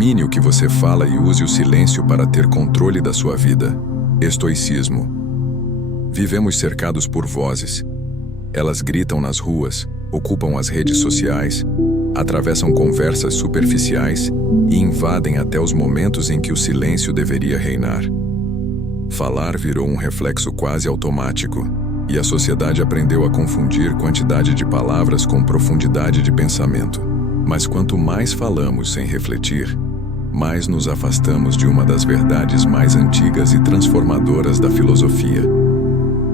Domine o que você fala e use o silêncio para ter controle da sua vida. Estoicismo. Vivemos cercados por vozes. Elas gritam nas ruas, ocupam as redes sociais, atravessam conversas superficiais e invadem até os momentos em que o silêncio deveria reinar. Falar virou um reflexo quase automático, e a sociedade aprendeu a confundir quantidade de palavras com profundidade de pensamento. Mas quanto mais falamos sem refletir, mais nos afastamos de uma das verdades mais antigas e transformadoras da filosofia.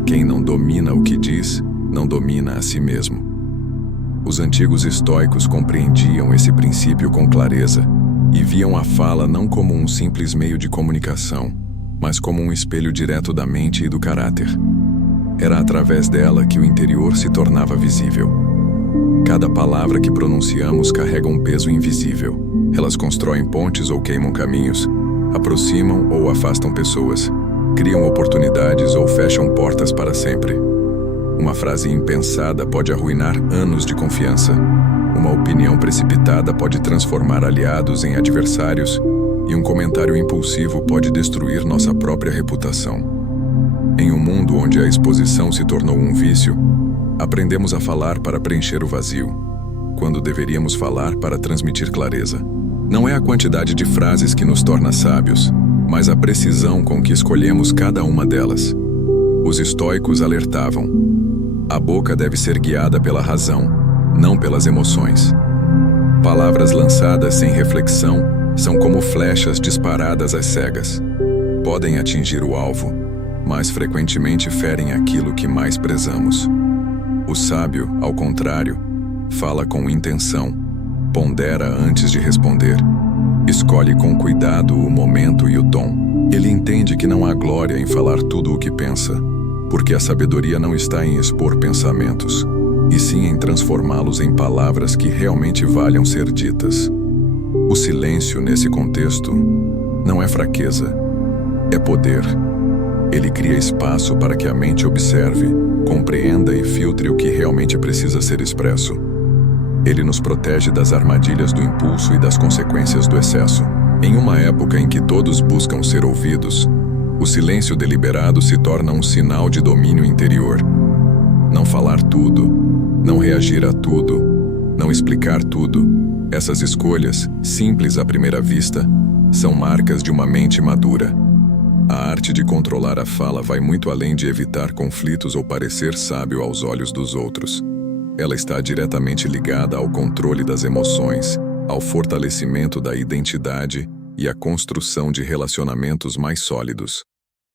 Quem não domina o que diz, não domina a si mesmo. Os antigos estoicos compreendiam esse princípio com clareza e viam a fala não como um simples meio de comunicação, mas como um espelho direto da mente e do caráter. Era através dela que o interior se tornava visível. Cada palavra que pronunciamos carrega um peso invisível. Elas constroem pontes ou queimam caminhos, aproximam ou afastam pessoas, criam oportunidades ou fecham portas para sempre. Uma frase impensada pode arruinar anos de confiança. Uma opinião precipitada pode transformar aliados em adversários, e um comentário impulsivo pode destruir nossa própria reputação. Em um mundo onde a exposição se tornou um vício, aprendemos a falar para preencher o vazio, quando deveríamos falar para transmitir clareza. Não é a quantidade de frases que nos torna sábios, mas a precisão com que escolhemos cada uma delas. Os estoicos alertavam: a boca deve ser guiada pela razão, não pelas emoções. Palavras lançadas sem reflexão são como flechas disparadas às cegas. Podem atingir o alvo, mas frequentemente ferem aquilo que mais prezamos. O sábio, ao contrário, fala com intenção, pondera antes de responder, escolhe com cuidado o momento e o tom. Ele entende que não há glória em falar tudo o que pensa, porque a sabedoria não está em expor pensamentos, e sim em transformá-los em palavras que realmente valham ser ditas. O silêncio, nesse contexto, não é fraqueza, é poder. Ele cria espaço para que a mente observe, compreenda e filtre o que realmente precisa ser expresso. Ele nos protege das armadilhas do impulso e das consequências do excesso. Em uma época em que todos buscam ser ouvidos, o silêncio deliberado se torna um sinal de domínio interior. Não falar tudo, não reagir a tudo, não explicar tudo. Essas escolhas, simples à primeira vista, são marcas de uma mente madura. A arte de controlar a fala vai muito além de evitar conflitos ou parecer sábio aos olhos dos outros. Ela está diretamente ligada ao controle das emoções, ao fortalecimento da identidade e à construção de relacionamentos mais sólidos.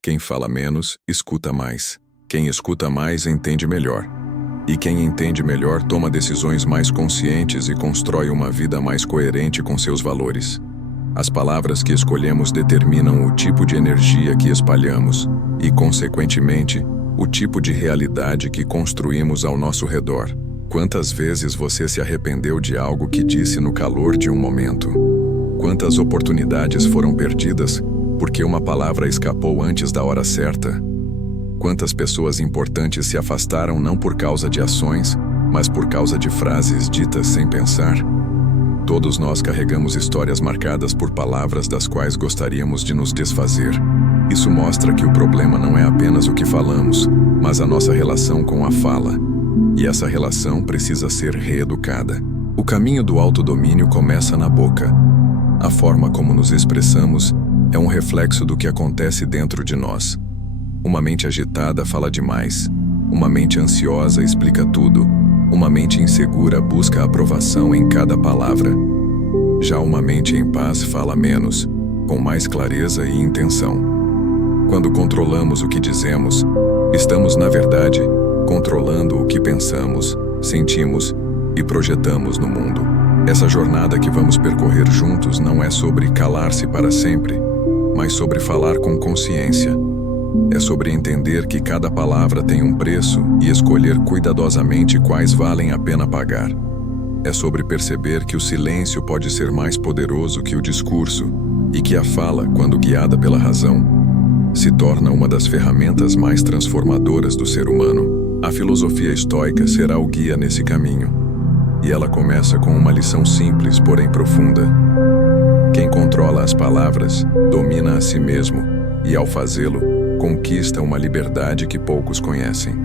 Quem fala menos, escuta mais. Quem escuta mais, entende melhor. E quem entende melhor toma decisões mais conscientes e constrói uma vida mais coerente com seus valores. As palavras que escolhemos determinam o tipo de energia que espalhamos e, consequentemente, o tipo de realidade que construímos ao nosso redor. Quantas vezes você se arrependeu de algo que disse no calor de um momento? Quantas oportunidades foram perdidas porque uma palavra escapou antes da hora certa? Quantas pessoas importantes se afastaram não por causa de ações, mas por causa de frases ditas sem pensar? Todos nós carregamos histórias marcadas por palavras das quais gostaríamos de nos desfazer. Isso mostra que o problema não é apenas o que falamos, mas a nossa relação com a fala. E essa relação precisa ser reeducada. O caminho do autodomínio começa na boca. A forma como nos expressamos é um reflexo do que acontece dentro de nós. Uma mente agitada fala demais. Uma mente ansiosa explica tudo. Uma mente insegura busca aprovação em cada palavra. Já uma mente em paz fala menos, com mais clareza e intenção. Quando controlamos o que dizemos, estamos, na verdade, controlando o que pensamos, sentimos e projetamos no mundo. Essa jornada que vamos percorrer juntos não é sobre calar-se para sempre, mas sobre falar com consciência. É sobre entender que cada palavra tem um preço e escolher cuidadosamente quais valem a pena pagar. É sobre perceber que o silêncio pode ser mais poderoso que o discurso e que a fala, quando guiada pela razão, se torna uma das ferramentas mais transformadoras do ser humano. A filosofia estoica será o guia nesse caminho. E ela começa com uma lição simples, porém profunda. Quem controla as palavras, domina a si mesmo e, ao fazê-lo, conquista uma liberdade que poucos conhecem.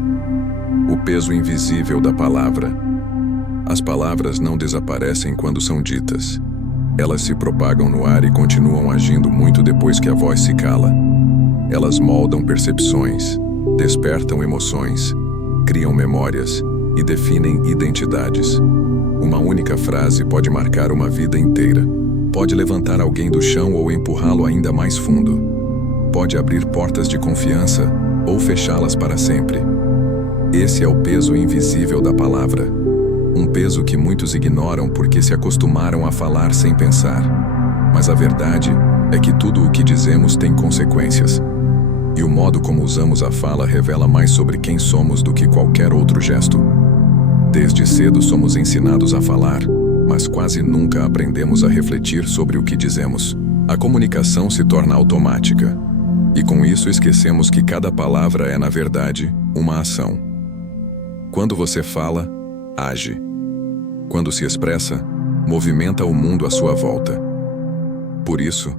O peso invisível da palavra. As palavras não desaparecem quando são ditas. Elas se propagam no ar e continuam agindo muito depois que a voz se cala. Elas moldam percepções, despertam emoções, criam memórias e definem identidades. Uma única frase pode marcar uma vida inteira. Pode levantar alguém do chão ou empurrá-lo ainda mais fundo. Pode abrir portas de confiança ou fechá-las para sempre. Esse é o peso invisível da palavra. Um peso que muitos ignoram porque se acostumaram a falar sem pensar. Mas a verdade é que tudo o que dizemos tem consequências. E o modo como usamos a fala revela mais sobre quem somos do que qualquer outro gesto. Desde cedo somos ensinados a falar, mas quase nunca aprendemos a refletir sobre o que dizemos. A comunicação se torna automática. E com isso esquecemos que cada palavra é, na verdade, uma ação. Quando você fala, age. Quando se expressa, movimenta o mundo à sua volta. Por isso,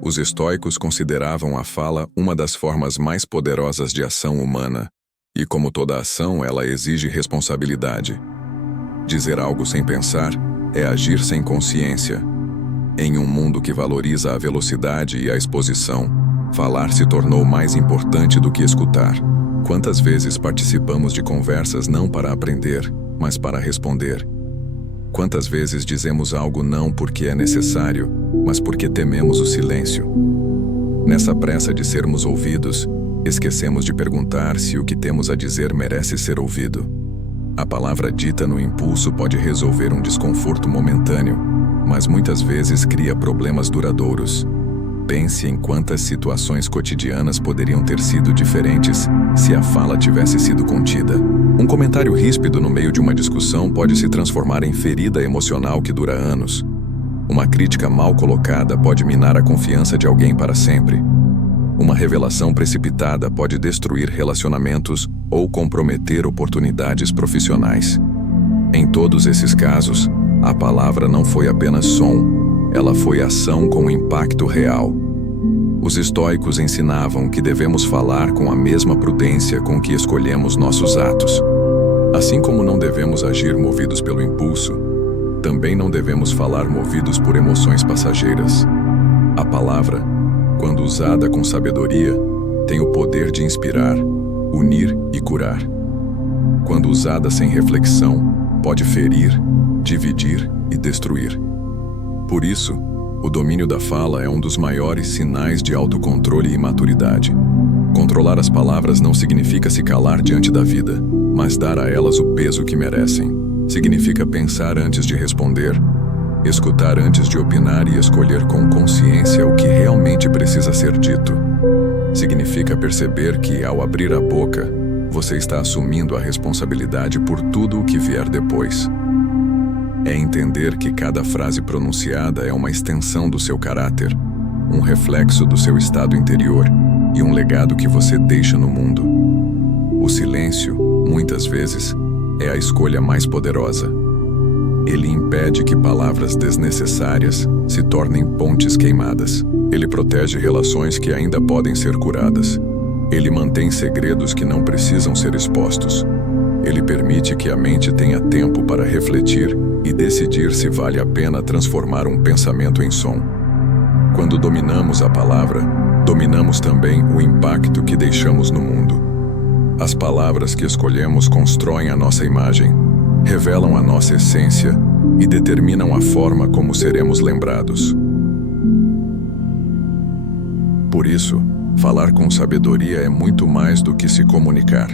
os estoicos consideravam a fala uma das formas mais poderosas de ação humana, e como toda ação, ela exige responsabilidade. Dizer algo sem pensar é agir sem consciência. Em um mundo que valoriza a velocidade e a exposição, falar se tornou mais importante do que escutar. Quantas vezes participamos de conversas não para aprender, mas para responder? Quantas vezes dizemos algo não porque é necessário, mas porque tememos o silêncio? Nessa pressa de sermos ouvidos, esquecemos de perguntar se o que temos a dizer merece ser ouvido. A palavra dita no impulso pode resolver um desconforto momentâneo, mas muitas vezes cria problemas duradouros. Pense em quantas situações cotidianas poderiam ter sido diferentes se a fala tivesse sido contida. Um comentário ríspido no meio de uma discussão pode se transformar em ferida emocional que dura anos. Uma crítica mal colocada pode minar a confiança de alguém para sempre. Uma revelação precipitada pode destruir relacionamentos ou comprometer oportunidades profissionais. Em todos esses casos, a palavra não foi apenas som, ela foi ação com impacto real. Os estoicos ensinavam que devemos falar com a mesma prudência com que escolhemos nossos atos. Assim como não devemos agir movidos pelo impulso, também não devemos falar movidos por emoções passageiras. A palavra, quando usada com sabedoria, tem o poder de inspirar, unir e curar. Quando usada sem reflexão, pode ferir, dividir e destruir. Por isso, o domínio da fala é um dos maiores sinais de autocontrole e maturidade. Controlar as palavras não significa se calar diante da vida, mas dar a elas o peso que merecem. Significa pensar antes de responder, escutar antes de opinar e escolher com consciência o que realmente precisa ser dito. Significa perceber que, ao abrir a boca, você está assumindo a responsabilidade por tudo o que vier depois. É entender que cada frase pronunciada é uma extensão do seu caráter, um reflexo do seu estado interior e um legado que você deixa no mundo. O silêncio, muitas vezes, é a escolha mais poderosa. Ele impede que palavras desnecessárias se tornem pontes queimadas. Ele protege relações que ainda podem ser curadas. Ele mantém segredos que não precisam ser expostos. Ele permite que a mente tenha tempo para refletir e decidir se vale a pena transformar um pensamento em som. Quando dominamos a palavra, dominamos também o impacto que deixamos no mundo. As palavras que escolhemos constroem a nossa imagem, revelam a nossa essência e determinam a forma como seremos lembrados. Por isso, falar com sabedoria é muito mais do que se comunicar.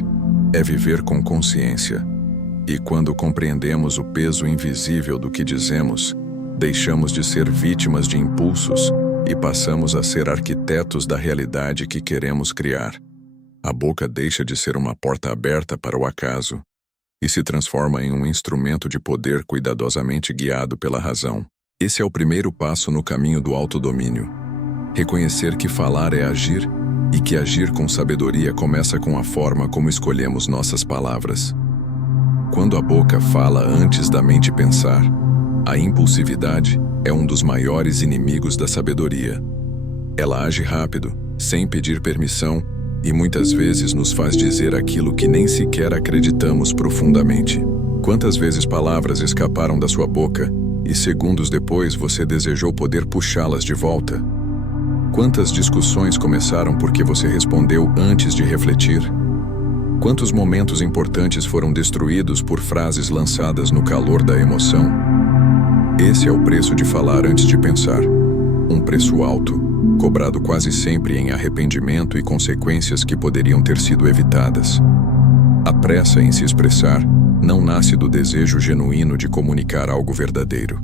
É viver com consciência. E quando compreendemos o peso invisível do que dizemos, deixamos de ser vítimas de impulsos e passamos a ser arquitetos da realidade que queremos criar. A boca deixa de ser uma porta aberta para o acaso e se transforma em um instrumento de poder cuidadosamente guiado pela razão. Esse é o primeiro passo no caminho do autodomínio. Reconhecer que falar é agir e que agir com sabedoria começa com a forma como escolhemos nossas palavras. Quando a boca fala antes da mente pensar, a impulsividade é um dos maiores inimigos da sabedoria. Ela age rápido, sem pedir permissão, e muitas vezes nos faz dizer aquilo que nem sequer acreditamos profundamente. Quantas vezes palavras escaparam da sua boca e segundos depois você desejou poder puxá-las de volta? Quantas discussões começaram porque você respondeu antes de refletir? Quantos momentos importantes foram destruídos por frases lançadas no calor da emoção? Esse é o preço de falar antes de pensar. Um preço alto, cobrado quase sempre em arrependimento e consequências que poderiam ter sido evitadas. A pressa em se expressar não nasce do desejo genuíno de comunicar algo verdadeiro.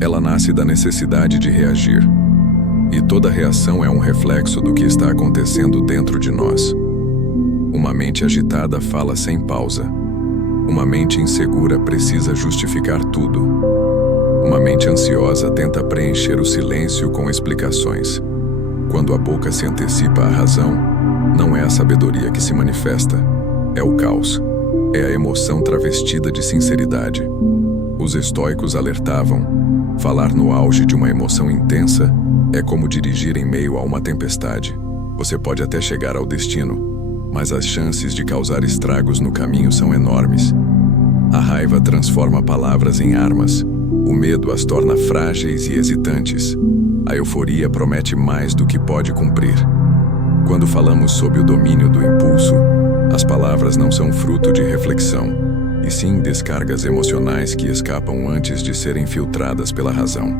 Ela nasce da necessidade de reagir. E toda reação é um reflexo do que está acontecendo dentro de nós. Uma mente agitada fala sem pausa. Uma mente insegura precisa justificar tudo. Uma mente ansiosa tenta preencher o silêncio com explicações. Quando a boca se antecipa à razão, não é a sabedoria que se manifesta, é o caos. É a emoção travestida de sinceridade. Os estoicos alertavam: falar no auge de uma emoção intensa é como dirigir em meio a uma tempestade. Você pode até chegar ao destino, mas as chances de causar estragos no caminho são enormes. A raiva transforma palavras em armas. O medo as torna frágeis e hesitantes. A euforia promete mais do que pode cumprir. Quando falamos sob o domínio do impulso, as palavras não são fruto de reflexão, e sim descargas emocionais que escapam antes de serem filtradas pela razão.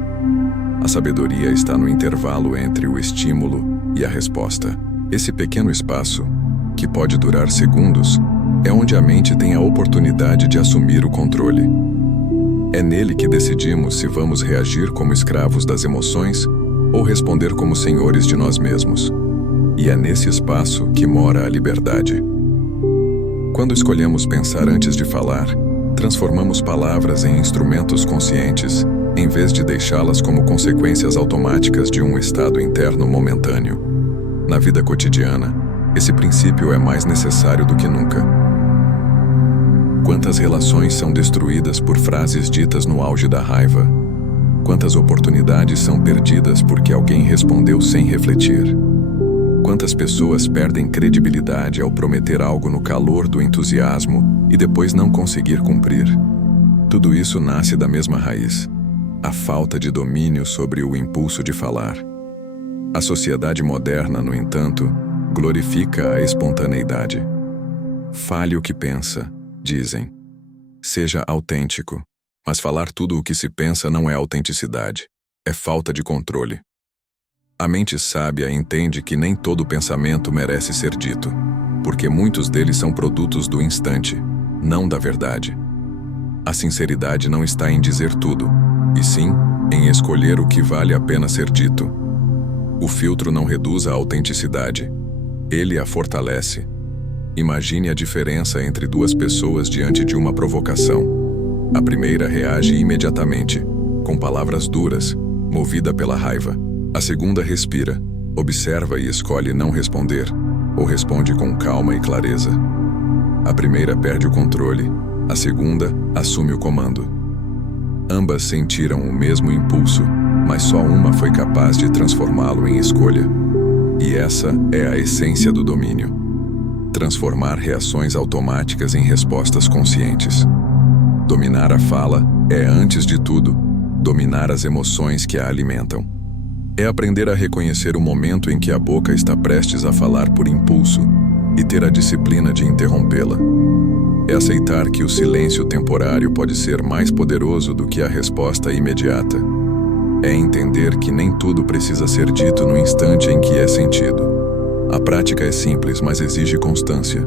A sabedoria está no intervalo entre o estímulo e a resposta. Esse pequeno espaço, que pode durar segundos, é onde a mente tem a oportunidade de assumir o controle. É nele que decidimos se vamos reagir como escravos das emoções ou responder como senhores de nós mesmos. E é nesse espaço que mora a liberdade. Quando escolhemos pensar antes de falar, transformamos palavras em instrumentos conscientes, em vez de deixá-las como consequências automáticas de um estado interno momentâneo. Na vida cotidiana, esse princípio é mais necessário do que nunca. Quantas relações são destruídas por frases ditas no auge da raiva? Quantas oportunidades são perdidas porque alguém respondeu sem refletir? Quantas pessoas perdem credibilidade ao prometer algo no calor do entusiasmo e depois não conseguir cumprir? Tudo isso nasce da mesma raiz: a falta de domínio sobre o impulso de falar. A sociedade moderna, no entanto, glorifica a espontaneidade. Fale o que pensa, dizem. Seja autêntico. Mas falar tudo o que se pensa não é autenticidade, é falta de controle. A mente sábia entende que nem todo pensamento merece ser dito, porque muitos deles são produtos do instante, não da verdade. A sinceridade não está em dizer tudo, e sim em escolher o que vale a pena ser dito. O filtro não reduz a autenticidade, ele a fortalece. Imagine a diferença entre duas pessoas diante de uma provocação. A primeira reage imediatamente, com palavras duras, movida pela raiva. A segunda respira, observa e escolhe não responder, ou responde com calma e clareza. A primeira perde o controle, a segunda assume o comando. Ambas sentiram o mesmo impulso, mas só uma foi capaz de transformá-lo em escolha. E essa é a essência do domínio: transformar reações automáticas em respostas conscientes. Dominar a fala é, antes de tudo, dominar as emoções que a alimentam. É aprender a reconhecer o momento em que a boca está prestes a falar por impulso e ter a disciplina de interrompê-la. É aceitar que o silêncio temporário pode ser mais poderoso do que a resposta imediata. É entender que nem tudo precisa ser dito no instante em que é sentido. A prática é simples, mas exige constância.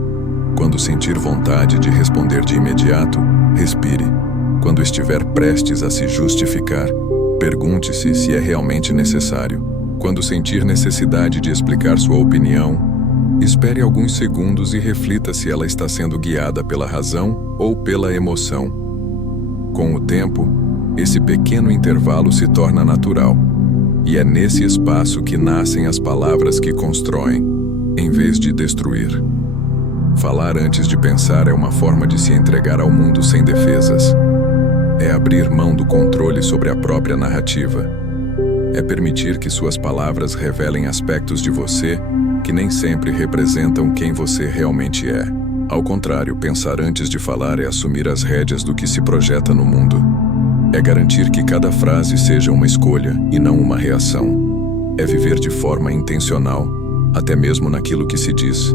Quando sentir vontade de responder de imediato, respire. Quando estiver prestes a se justificar, pergunte-se se é realmente necessário. Quando sentir necessidade de explicar sua opinião, espere alguns segundos e reflita se ela está sendo guiada pela razão ou pela emoção. Com o tempo, esse pequeno intervalo se torna natural, e é nesse espaço que nascem as palavras que constroem, em vez de destruir. Falar antes de pensar é uma forma de se entregar ao mundo sem defesas. É abrir mão do controle sobre a própria narrativa. É permitir que suas palavras revelem aspectos de você que nem sempre representam quem você realmente é. Ao contrário, pensar antes de falar é assumir as rédeas do que se projeta no mundo. É garantir que cada frase seja uma escolha e não uma reação. É viver de forma intencional, até mesmo naquilo que se diz.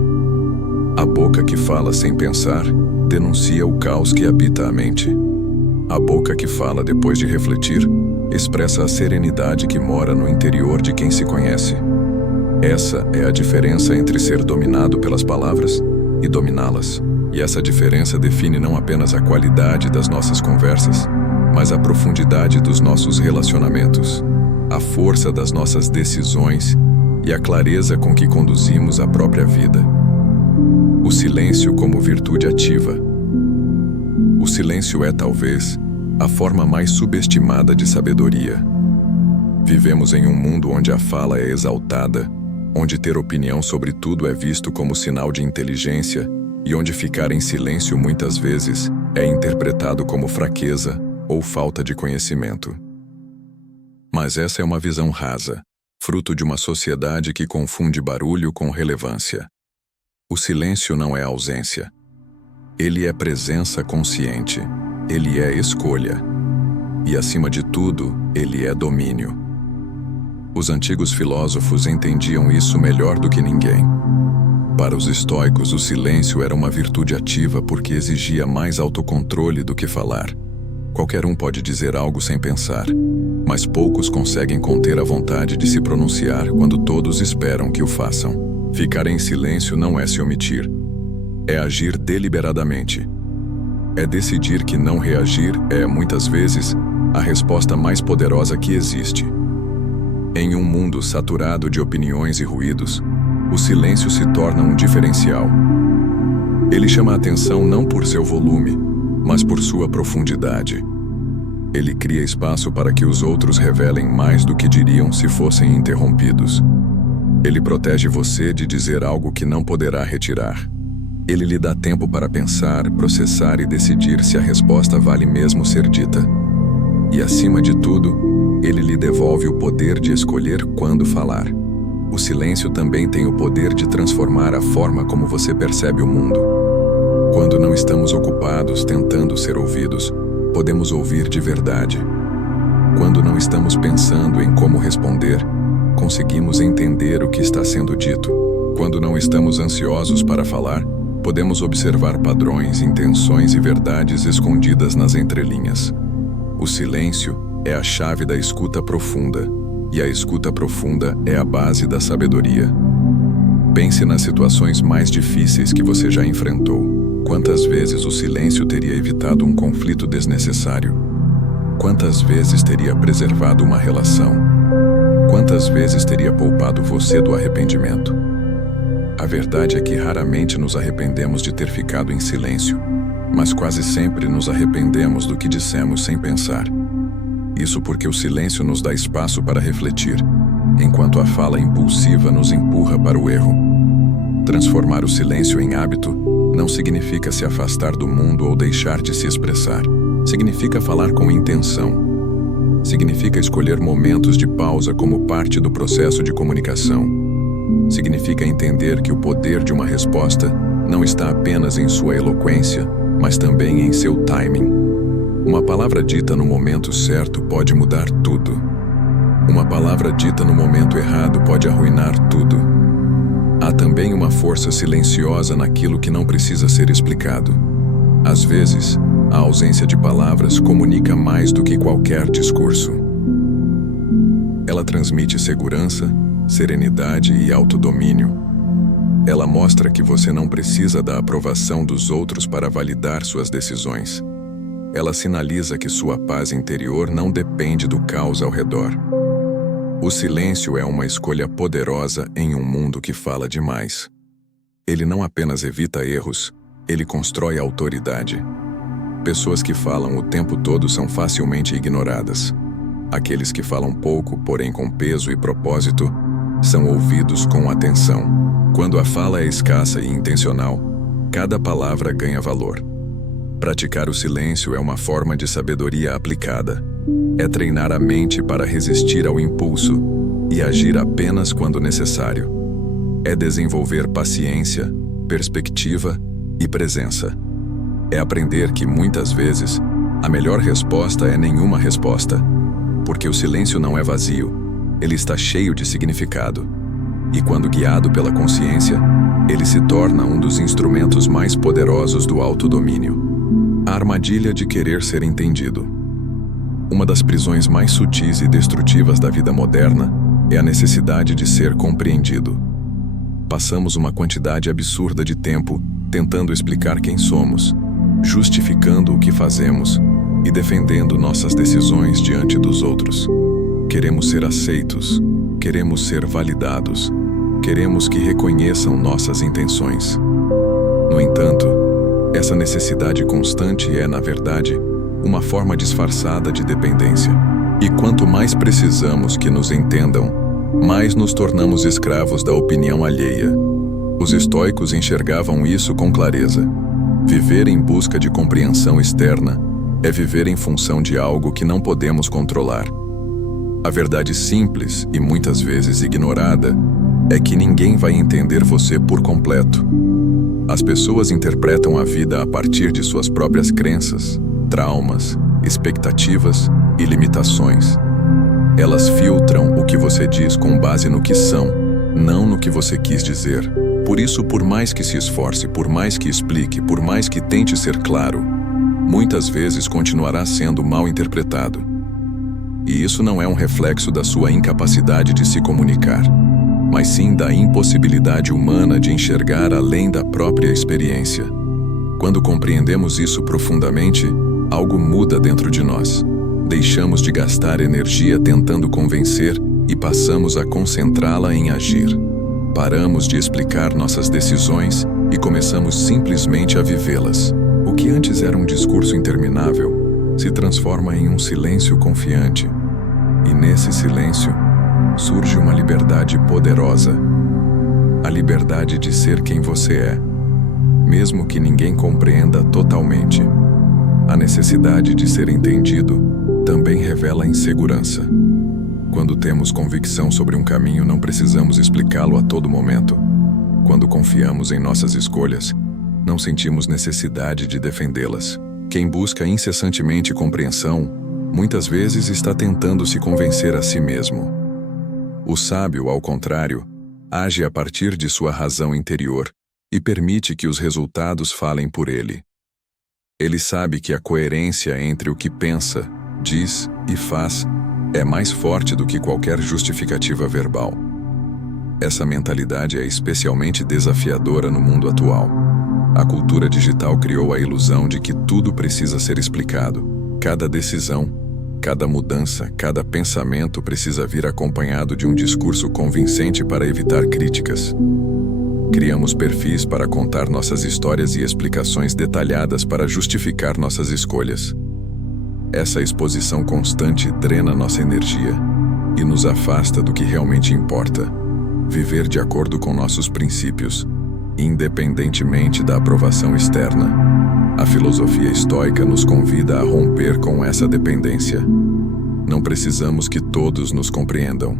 A boca que fala sem pensar denuncia o caos que habita a mente. A boca que fala depois de refletir expressa a serenidade que mora no interior de quem se conhece. Essa é a diferença entre ser dominado pelas palavras e dominá-las. E essa diferença define não apenas a qualidade das nossas conversas, mas a profundidade dos nossos relacionamentos, a força das nossas decisões e a clareza com que conduzimos a própria vida. O silêncio como virtude ativa. O silêncio é, talvez, a forma mais subestimada de sabedoria. Vivemos em um mundo onde a fala é exaltada, onde ter opinião sobre tudo é visto como sinal de inteligência e onde ficar em silêncio muitas vezes é interpretado como fraqueza ou falta de conhecimento. Mas essa é uma visão rasa, fruto de uma sociedade que confunde barulho com relevância. O silêncio não é ausência. Ele é presença consciente. Ele é escolha. E, acima de tudo, ele é domínio. Os antigos filósofos entendiam isso melhor do que ninguém. Para os estoicos, o silêncio era uma virtude ativa porque exigia mais autocontrole do que falar. Qualquer um pode dizer algo sem pensar, mas poucos conseguem conter a vontade de se pronunciar quando todos esperam que o façam. Ficar em silêncio não é se omitir. É agir deliberadamente. É decidir que não reagir é, muitas vezes, a resposta mais poderosa que existe. Em um mundo saturado de opiniões e ruídos, o silêncio se torna um diferencial. Ele chama a atenção não por seu volume, mas por sua profundidade. Ele cria espaço para que os outros revelem mais do que diriam se fossem interrompidos. Ele protege você de dizer algo que não poderá retirar. Ele lhe dá tempo para pensar, processar e decidir se a resposta vale mesmo ser dita. E, acima de tudo, ele lhe devolve o poder de escolher quando falar. O silêncio também tem o poder de transformar a forma como você percebe o mundo. Quando não estamos ocupados tentando ser ouvidos, podemos ouvir de verdade. Quando não estamos pensando em como responder, conseguimos entender o que está sendo dito. Quando não estamos ansiosos para falar, podemos observar padrões, intenções e verdades escondidas nas entrelinhas. O silêncio é a chave da escuta profunda, e a escuta profunda é a base da sabedoria. Pense nas situações mais difíceis que você já enfrentou. Quantas vezes o silêncio teria evitado um conflito desnecessário? Quantas vezes teria preservado uma relação? Quantas vezes teria poupado você do arrependimento? A verdade é que raramente nos arrependemos de ter ficado em silêncio, mas quase sempre nos arrependemos do que dissemos sem pensar. Isso porque o silêncio nos dá espaço para refletir, enquanto a fala impulsiva nos empurra para o erro. Transformar o silêncio em hábito não significa se afastar do mundo ou deixar de se expressar. Significa falar com intenção. Significa escolher momentos de pausa como parte do processo de comunicação. Significa entender que o poder de uma resposta não está apenas em sua eloquência, mas também em seu timing. Uma palavra dita no momento certo pode mudar tudo. Uma palavra dita no momento errado pode arruinar tudo. Há também uma força silenciosa naquilo que não precisa ser explicado. Às vezes, a ausência de palavras comunica mais do que qualquer discurso. Ela transmite segurança, serenidade e autodomínio. Ela mostra que você não precisa da aprovação dos outros para validar suas decisões. Ela sinaliza que sua paz interior não depende do caos ao redor. O silêncio é uma escolha poderosa em um mundo que fala demais. Ele não apenas evita erros, ele constrói autoridade. Pessoas que falam o tempo todo são facilmente ignoradas. Aqueles que falam pouco, porém com peso e propósito, são ouvidos com atenção. Quando a fala é escassa e intencional, cada palavra ganha valor. Praticar o silêncio é uma forma de sabedoria aplicada. É treinar a mente para resistir ao impulso e agir apenas quando necessário. É desenvolver paciência, perspectiva e presença. É aprender que, muitas vezes, a melhor resposta é nenhuma resposta, porque o silêncio não é vazio, ele está cheio de significado. E quando guiado pela consciência, ele se torna um dos instrumentos mais poderosos do autodomínio. A armadilha de querer ser entendido. Uma das prisões mais sutis e destrutivas da vida moderna é a necessidade de ser compreendido. Passamos uma quantidade absurda de tempo tentando explicar quem somos, justificando o que fazemos e defendendo nossas decisões diante dos outros. Queremos ser aceitos, queremos ser validados, queremos que reconheçam nossas intenções. No entanto, essa necessidade constante é, na verdade, uma forma disfarçada de dependência. E quanto mais precisamos que nos entendam, mais nos tornamos escravos da opinião alheia. Os estoicos enxergavam isso com clareza. Viver em busca de compreensão externa é viver em função de algo que não podemos controlar. A verdade simples, e muitas vezes ignorada, é que ninguém vai entender você por completo. As pessoas interpretam a vida a partir de suas próprias crenças, traumas, expectativas e limitações. Elas filtram o que você diz com base no que são, não no que você quis dizer. Por isso, por mais que se esforce, por mais que explique, por mais que tente ser claro, muitas vezes continuará sendo mal interpretado. E isso não é um reflexo da sua incapacidade de se comunicar, mas sim da impossibilidade humana de enxergar além da própria experiência. Quando compreendemos isso profundamente, algo muda dentro de nós. Deixamos de gastar energia tentando convencer e passamos a concentrá-la em agir. Paramos de explicar nossas decisões e começamos simplesmente a vivê-las. O que antes era um discurso interminável se transforma em um silêncio confiante. E nesse silêncio surge uma liberdade poderosa. A liberdade de ser quem você é, mesmo que ninguém compreenda totalmente. A necessidade de ser entendido também revela insegurança. Quando temos convicção sobre um caminho, não precisamos explicá-lo a todo momento. Quando confiamos em nossas escolhas, não sentimos necessidade de defendê-las. Quem busca incessantemente compreensão, muitas vezes está tentando se convencer a si mesmo. O sábio, ao contrário, age a partir de sua razão interior e permite que os resultados falem por ele. Ele sabe que a coerência entre o que pensa, diz e faz é mais forte do que qualquer justificativa verbal. Essa mentalidade é especialmente desafiadora no mundo atual. A cultura digital criou a ilusão de que tudo precisa ser explicado. Cada decisão, cada mudança, cada pensamento precisa vir acompanhado de um discurso convincente para evitar críticas. Criamos perfis para contar nossas histórias e explicações detalhadas para justificar nossas escolhas. Essa exposição constante drena nossa energia e nos afasta do que realmente importa: viver de acordo com nossos princípios, independentemente da aprovação externa. A filosofia estoica nos convida a romper com essa dependência. Não precisamos que todos nos compreendam.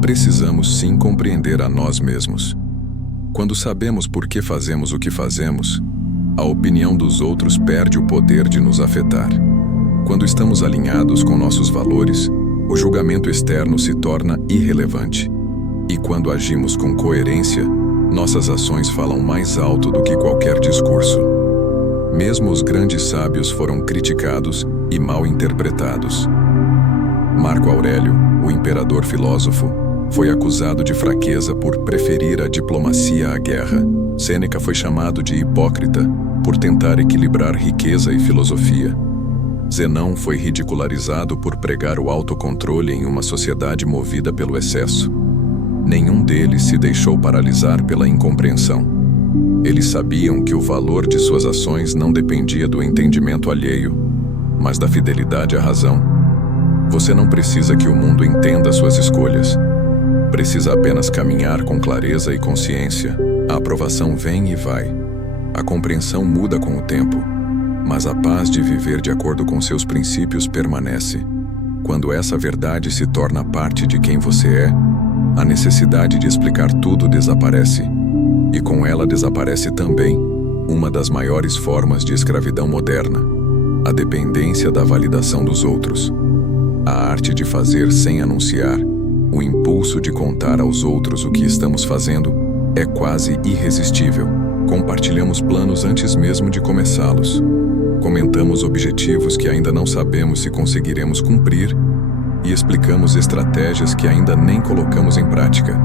Precisamos sim compreender a nós mesmos. Quando sabemos por que fazemos o que fazemos, a opinião dos outros perde o poder de nos afetar. Quando estamos alinhados com nossos valores, o julgamento externo se torna irrelevante. E quando agimos com coerência, nossas ações falam mais alto do que qualquer discurso. Mesmo os grandes sábios foram criticados e mal interpretados. Marco Aurélio, o imperador filósofo, foi acusado de fraqueza por preferir a diplomacia à guerra. Sêneca foi chamado de hipócrita por tentar equilibrar riqueza e filosofia. Zenão foi ridicularizado por pregar o autocontrole em uma sociedade movida pelo excesso. Nenhum deles se deixou paralisar pela incompreensão. Eles sabiam que o valor de suas ações não dependia do entendimento alheio, mas da fidelidade à razão. Você não precisa que o mundo entenda suas escolhas. Precisa apenas caminhar com clareza e consciência, A aprovação vem e vai. A compreensão muda com o tempo, mas a paz de viver de acordo com seus princípios permanece. Quando essa verdade se torna parte de quem você é, a necessidade de explicar tudo desaparece. E com ela desaparece também uma das maiores formas de escravidão moderna, a dependência da validação dos outros. A arte de fazer sem anunciar, o impulso de contar aos outros o que estamos fazendo, é quase irresistível. Compartilhamos planos antes mesmo de começá-los. Comentamos objetivos que ainda não sabemos se conseguiremos cumprir e explicamos estratégias que ainda nem colocamos em prática.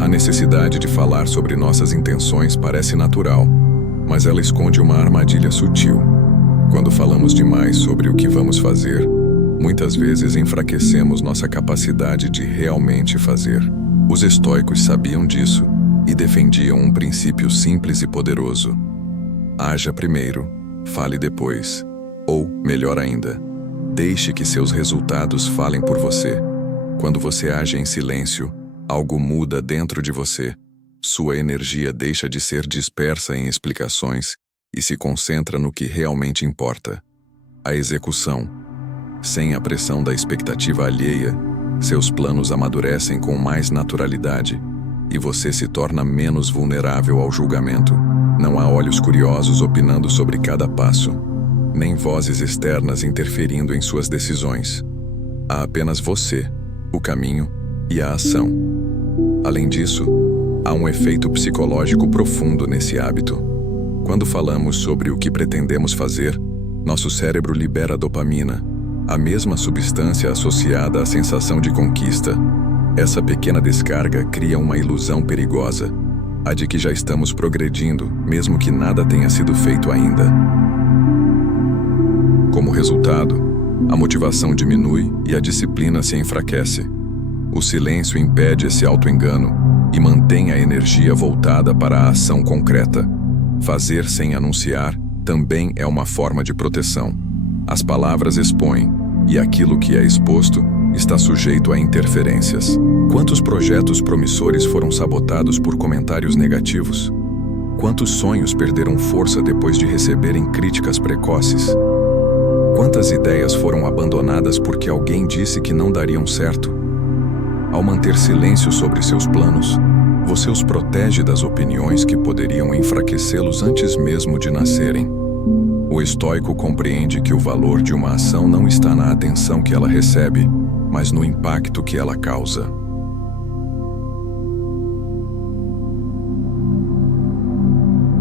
A necessidade de falar sobre nossas intenções parece natural, mas ela esconde uma armadilha sutil. Quando falamos demais sobre o que vamos fazer, muitas vezes enfraquecemos nossa capacidade de realmente fazer. Os estoicos sabiam disso e defendiam um princípio simples e poderoso: haja primeiro, fale depois. Ou, melhor ainda, deixe que seus resultados falem por você. Quando você age em silêncio, algo muda dentro de você. Sua energia deixa de ser dispersa em explicações e se concentra no que realmente importa: a execução. Sem a pressão da expectativa alheia, seus planos amadurecem com mais naturalidade e você se torna menos vulnerável ao julgamento. Não há olhos curiosos opinando sobre cada passo, nem vozes externas interferindo em suas decisões. Há apenas você, o caminho e a ação. Além disso, há um efeito psicológico profundo nesse hábito. Quando falamos sobre o que pretendemos fazer, nosso cérebro libera dopamina, a mesma substância associada à sensação de conquista. Essa pequena descarga cria uma ilusão perigosa, a de que já estamos progredindo, mesmo que nada tenha sido feito ainda. Como resultado, a motivação diminui e a disciplina se enfraquece. O silêncio impede esse auto-engano e mantém a energia voltada para a ação concreta. Fazer sem anunciar também é uma forma de proteção. As palavras expõem, e aquilo que é exposto está sujeito a interferências. Quantos projetos promissores foram sabotados por comentários negativos? Quantos sonhos perderam força depois de receberem críticas precoces? Quantas ideias foram abandonadas porque alguém disse que não dariam certo? Ao manter silêncio sobre seus planos, você os protege das opiniões que poderiam enfraquecê-los antes mesmo de nascerem. O estoico compreende que o valor de uma ação não está na atenção que ela recebe, mas no impacto que ela causa.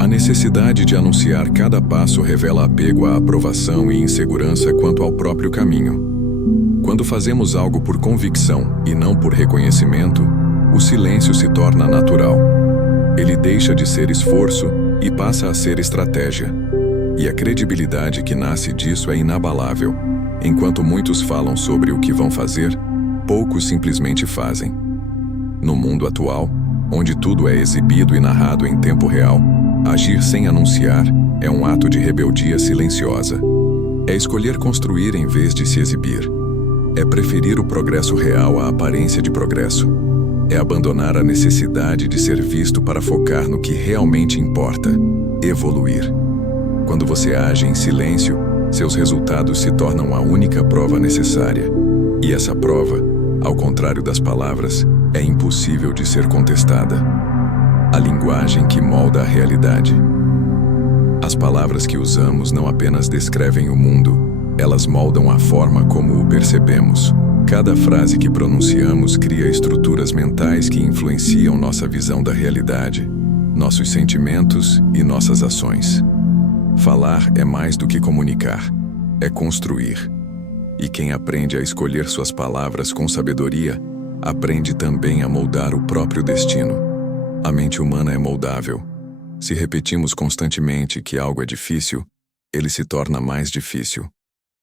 A necessidade de anunciar cada passo revela apego à aprovação e insegurança quanto ao próprio caminho. Quando fazemos algo por convicção e não por reconhecimento, o silêncio se torna natural. Ele deixa de ser esforço e passa a ser estratégia. E a credibilidade que nasce disso é inabalável. Enquanto muitos falam sobre o que vão fazer, poucos simplesmente fazem. No mundo atual, onde tudo é exibido e narrado em tempo real, agir sem anunciar é um ato de rebeldia silenciosa. É escolher construir em vez de se exibir. É preferir o progresso real à aparência de progresso. É abandonar a necessidade de ser visto para focar no que realmente importa: evoluir. Quando você age em silêncio, seus resultados se tornam a única prova necessária. E essa prova, ao contrário das palavras, é impossível de ser contestada. A linguagem que molda a realidade. As palavras que usamos não apenas descrevem o mundo, elas moldam a forma como o percebemos. Cada frase que pronunciamos cria estruturas mentais que influenciam nossa visão da realidade, nossos sentimentos e nossas ações. Falar é mais do que comunicar, é construir. E quem aprende a escolher suas palavras com sabedoria, aprende também a moldar o próprio destino. A mente humana é moldável. Se repetimos constantemente que algo é difícil, ele se torna mais difícil.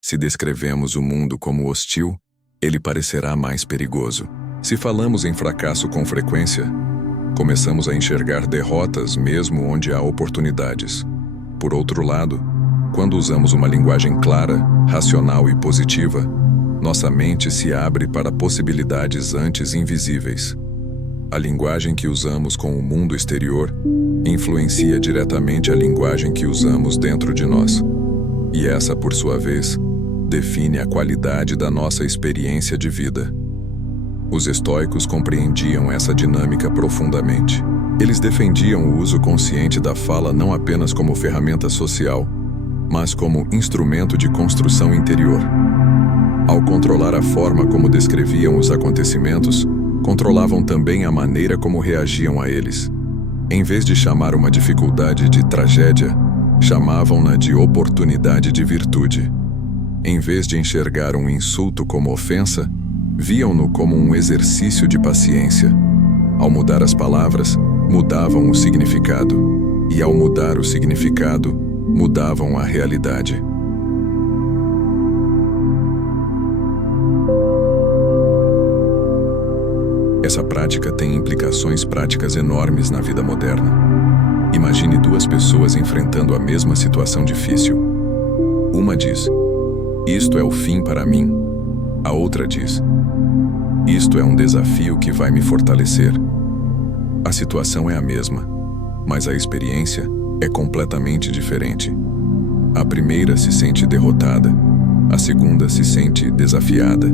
Se descrevemos o mundo como hostil, ele parecerá mais perigoso. Se falamos em fracasso com frequência, começamos a enxergar derrotas mesmo onde há oportunidades. Por outro lado, quando usamos uma linguagem clara, racional e positiva, nossa mente se abre para possibilidades antes invisíveis. A linguagem que usamos com o mundo exterior influencia diretamente a linguagem que usamos dentro de nós. E essa, por sua vez, define a qualidade da nossa experiência de vida. Os estoicos compreendiam essa dinâmica profundamente. Eles defendiam o uso consciente da fala não apenas como ferramenta social, mas como instrumento de construção interior. Ao controlar a forma como descreviam os acontecimentos, controlavam também a maneira como reagiam a eles. Em vez de chamar uma dificuldade de tragédia, chamavam-na de oportunidade de virtude. Em vez de enxergar um insulto como ofensa, viam-no como um exercício de paciência. Ao mudar as palavras, mudavam o significado, e ao mudar o significado, mudavam a realidade. Essa prática tem implicações práticas enormes na vida moderna. Imagine duas pessoas enfrentando a mesma situação difícil. Uma diz: "Isto é o fim para mim." A outra diz: "Isto é um desafio que vai me fortalecer." A situação é a mesma, mas a experiência é completamente diferente. A primeira se sente derrotada, a segunda se sente desafiada.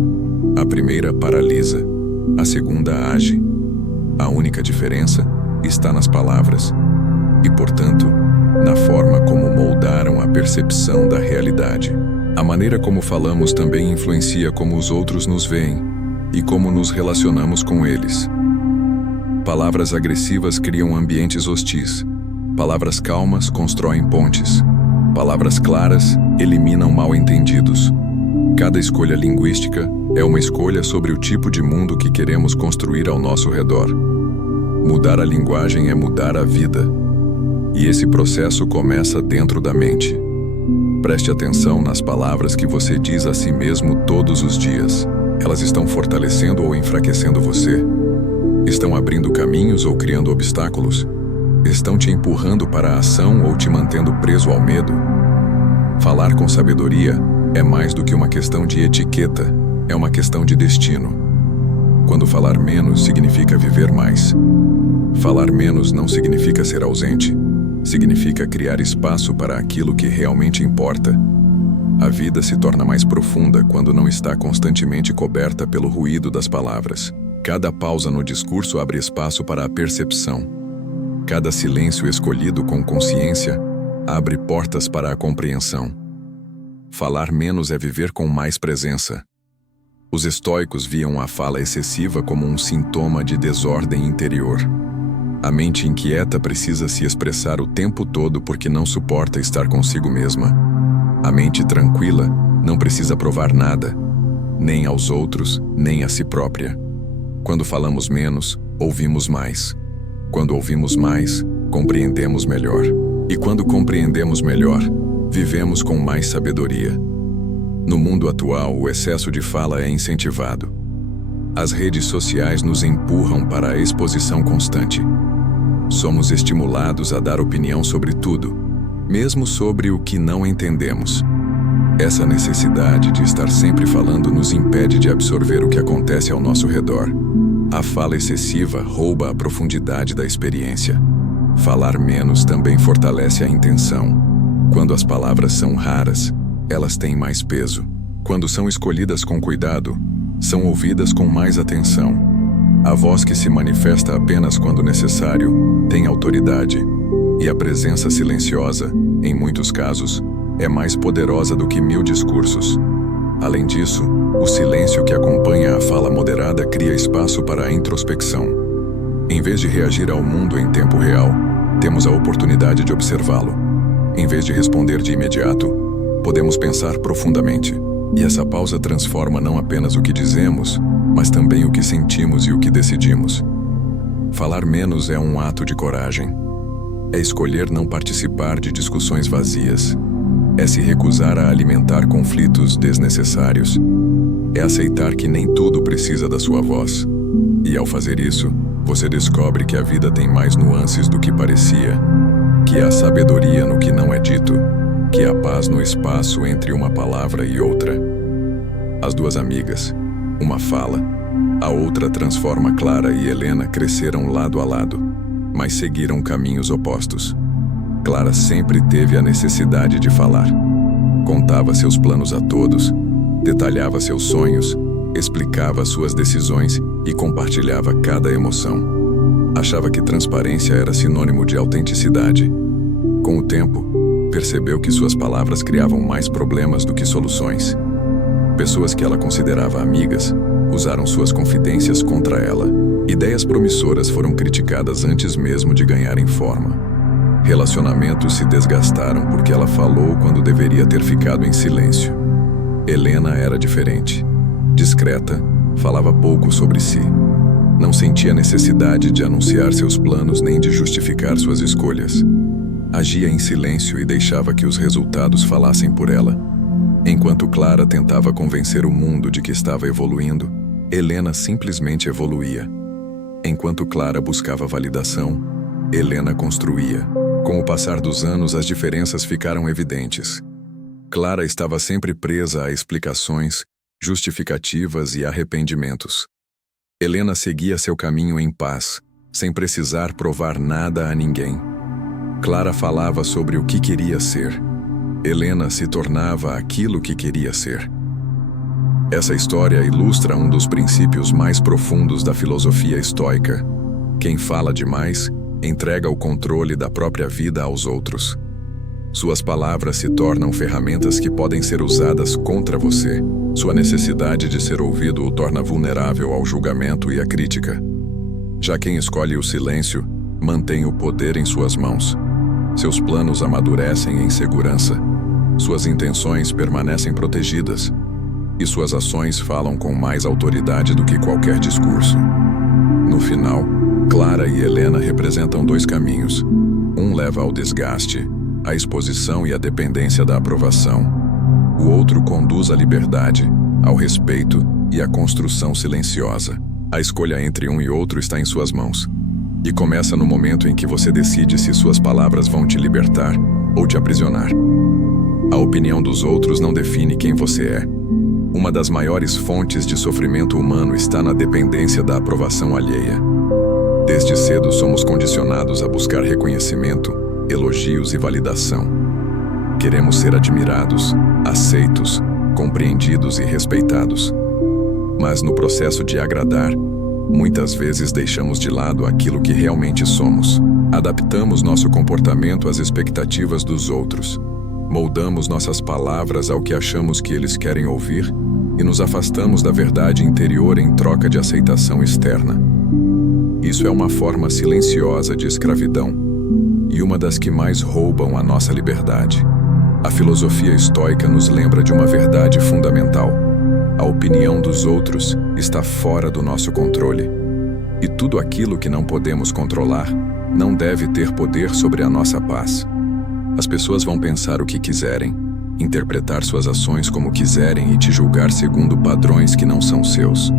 A primeira paralisa, a segunda age. A única diferença está nas palavras e, portanto, na forma como moldaram a percepção da realidade. A maneira como falamos também influencia como os outros nos veem e como nos relacionamos com eles. Palavras agressivas criam ambientes hostis. Palavras calmas constroem pontes. Palavras claras eliminam mal-entendidos. Cada escolha linguística é uma escolha sobre o tipo de mundo que queremos construir ao nosso redor. Mudar a linguagem é mudar a vida. E esse processo começa dentro da mente. Preste atenção nas palavras que você diz a si mesmo todos os dias. Elas estão fortalecendo ou enfraquecendo você? Estão abrindo caminhos ou criando obstáculos? Estão te empurrando para a ação ou te mantendo preso ao medo? Falar com sabedoria é mais do que uma questão de etiqueta, é uma questão de destino. Quando falar menos significa viver mais. Falar menos não significa ser ausente. Significa criar espaço para aquilo que realmente importa. A vida se torna mais profunda quando não está constantemente coberta pelo ruído das palavras. Cada pausa no discurso abre espaço para a percepção. Cada silêncio escolhido com consciência abre portas para a compreensão. Falar menos é viver com mais presença. Os estoicos viam a fala excessiva como um sintoma de desordem interior. A mente inquieta precisa se expressar o tempo todo porque não suporta estar consigo mesma. A mente tranquila não precisa provar nada, nem aos outros, nem a si própria. Quando falamos menos, ouvimos mais. Quando ouvimos mais, compreendemos melhor. E quando compreendemos melhor, vivemos com mais sabedoria. No mundo atual, o excesso de fala é incentivado. As redes sociais nos empurram para a exposição constante. Somos estimulados a dar opinião sobre tudo, mesmo sobre o que não entendemos. Essa necessidade de estar sempre falando nos impede de absorver o que acontece ao nosso redor. A fala excessiva rouba a profundidade da experiência. Falar menos também fortalece a intenção. Quando as palavras são raras, elas têm mais peso. Quando são escolhidas com cuidado, são ouvidas com mais atenção. A voz que se manifesta apenas quando necessário tem autoridade, e a presença silenciosa, em muitos casos, é mais poderosa do que 1000 discursos. Além disso, o silêncio que acompanha a fala moderada cria espaço para a introspecção. Em vez de reagir ao mundo em tempo real, temos a oportunidade de observá-lo. Em vez de responder de imediato, podemos pensar profundamente. E essa pausa transforma não apenas o que dizemos, mas também o que sentimos e o que decidimos. Falar menos é um ato de coragem. É escolher não participar de discussões vazias. É se recusar a alimentar conflitos desnecessários. É aceitar que nem tudo precisa da sua voz. E ao fazer isso, você descobre que a vida tem mais nuances do que parecia, que há sabedoria no que não é dito, que há paz no espaço entre uma palavra e outra. As duas amigas, uma fala, A outra transforma. Clara e Helena cresceram lado a lado, mas seguiram caminhos opostos. Clara sempre teve a necessidade de falar. Contava seus planos a todos, detalhava seus sonhos, explicava suas decisões e compartilhava cada emoção. Achava que transparência era sinônimo de autenticidade. Com o tempo, percebeu que suas palavras criavam mais problemas do que soluções. Pessoas que ela considerava amigas usaram suas confidências contra ela. Ideias promissoras foram criticadas antes mesmo de ganharem forma. Relacionamentos se desgastaram porque ela falou quando deveria ter ficado em silêncio. Helena era diferente. Discreta, falava pouco sobre si. Não sentia necessidade de anunciar seus planos nem de justificar suas escolhas. Agia em silêncio e deixava que os resultados falassem por ela. Enquanto Clara tentava convencer o mundo de que estava evoluindo, Helena simplesmente evoluía. Enquanto Clara buscava validação, Helena construía. Com o passar dos anos, as diferenças ficaram evidentes. Clara estava sempre presa a explicações, justificativas e arrependimentos. Helena seguia seu caminho em paz, sem precisar provar nada a ninguém. Clara falava sobre o que queria ser. Helena se tornava aquilo que queria ser. Essa história ilustra um dos princípios mais profundos da filosofia estoica. Quem fala demais entrega o controle da própria vida aos outros. Suas palavras se tornam ferramentas que podem ser usadas contra você. Sua necessidade de ser ouvido o torna vulnerável ao julgamento e à crítica. Já quem escolhe o silêncio, mantém o poder em suas mãos. Seus planos amadurecem em segurança. Suas intenções permanecem protegidas. E suas ações falam com mais autoridade do que qualquer discurso. No final, Clara e Helena representam dois caminhos. Um leva ao desgaste, à exposição e à dependência da aprovação. O outro conduz à liberdade, ao respeito e à construção silenciosa. A escolha entre um e outro está em suas mãos. E começa no momento em que você decide se suas palavras vão te libertar ou te aprisionar. A opinião dos outros não define quem você é. Uma das maiores fontes de sofrimento humano está na dependência da aprovação alheia. Desde cedo somos condicionados a buscar reconhecimento, elogios e validação. Queremos ser admirados, aceitos, compreendidos e respeitados. Mas no processo de agradar, muitas vezes deixamos de lado aquilo que realmente somos. Adaptamos nosso comportamento às expectativas dos outros. Moldamos nossas palavras ao que achamos que eles querem ouvir e nos afastamos da verdade interior em troca de aceitação externa. Isso é uma forma silenciosa de escravidão e uma das que mais roubam a nossa liberdade. A filosofia estoica nos lembra de uma verdade fundamental. A opinião dos outros está fora do nosso controle. E tudo aquilo que não podemos controlar não deve ter poder sobre a nossa paz. As pessoas vão pensar o que quiserem, interpretar suas ações como quiserem e te julgar segundo padrões que não são seus.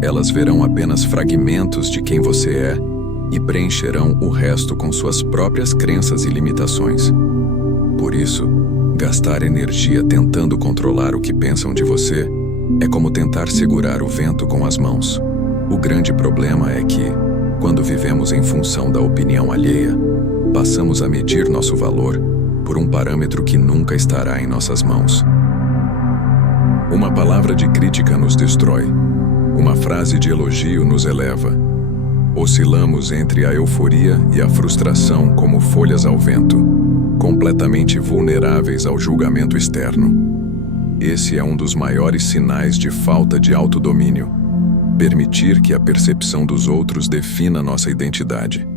Elas verão apenas fragmentos de quem você é e preencherão o resto com suas próprias crenças e limitações. Por isso, gastar energia tentando controlar o que pensam de você é como tentar segurar o vento com as mãos. O grande problema é que, quando vivemos em função da opinião alheia, passamos a medir nosso valor por um parâmetro que nunca estará em nossas mãos. Uma palavra de crítica nos destrói. Uma frase de elogio nos eleva. Oscilamos entre a euforia e a frustração como folhas ao vento, completamente vulneráveis ao julgamento externo. Esse é um dos maiores sinais de falta de autodomínio. Permitir que a percepção dos outros defina nossa identidade.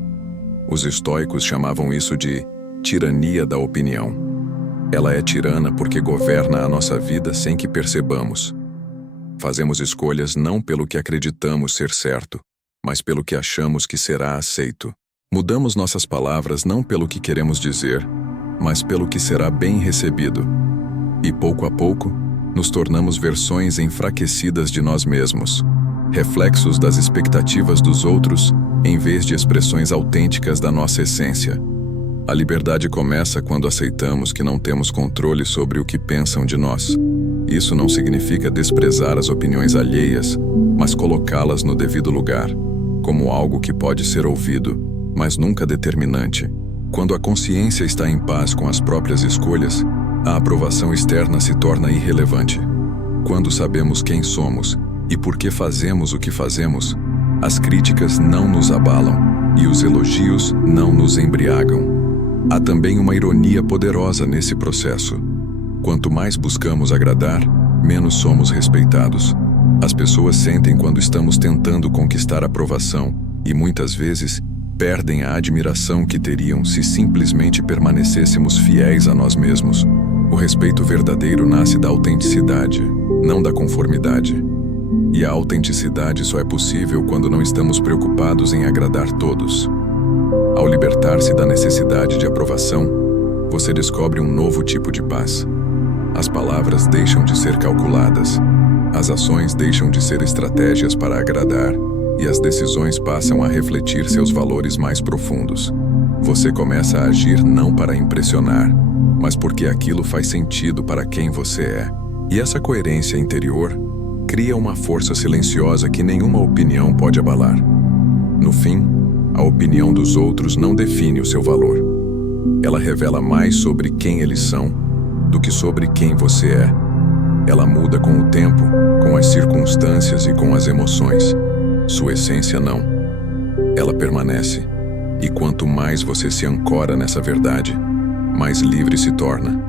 Os estoicos chamavam isso de tirania da opinião. Ela é tirana porque governa a nossa vida sem que percebamos. Fazemos escolhas não pelo que acreditamos ser certo, mas pelo que achamos que será aceito. Mudamos nossas palavras não pelo que queremos dizer, mas pelo que será bem recebido. E pouco a pouco, nos tornamos versões enfraquecidas de nós mesmos, reflexos das expectativas dos outros, em vez de expressões autênticas da nossa essência. A liberdade começa quando aceitamos que não temos controle sobre o que pensam de nós, Isso não significa desprezar as opiniões alheias, mas colocá-las no devido lugar, como algo que pode ser ouvido, mas nunca determinante. Quando a consciência está em paz com as próprias escolhas, a aprovação externa se torna irrelevante. Quando sabemos quem somos e por que fazemos o que fazemos, as críticas não nos abalam e os elogios não nos embriagam. Há também uma ironia poderosa nesse processo. Quanto mais buscamos agradar, menos somos respeitados. As pessoas sentem quando estamos tentando conquistar aprovação e, muitas vezes, perdem a admiração que teriam se simplesmente permanecêssemos fiéis a nós mesmos. O respeito verdadeiro nasce da autenticidade, não da conformidade. E a autenticidade só é possível quando não estamos preocupados em agradar todos. Ao libertar-se da necessidade de aprovação, você descobre um novo tipo de paz. As palavras deixam de ser calculadas, as ações deixam de ser estratégias para agradar e as decisões passam a refletir seus valores mais profundos. Você começa a agir não para impressionar, mas porque aquilo faz sentido para quem você é. E essa coerência interior cria uma força silenciosa que nenhuma opinião pode abalar. No fim, a opinião dos outros não define o seu valor. Ela revela mais sobre quem eles são do que sobre quem você é. Ela muda com o tempo, com as circunstâncias e com as emoções. Sua essência não. Ela permanece. E quanto mais você se ancora nessa verdade, mais livre se torna.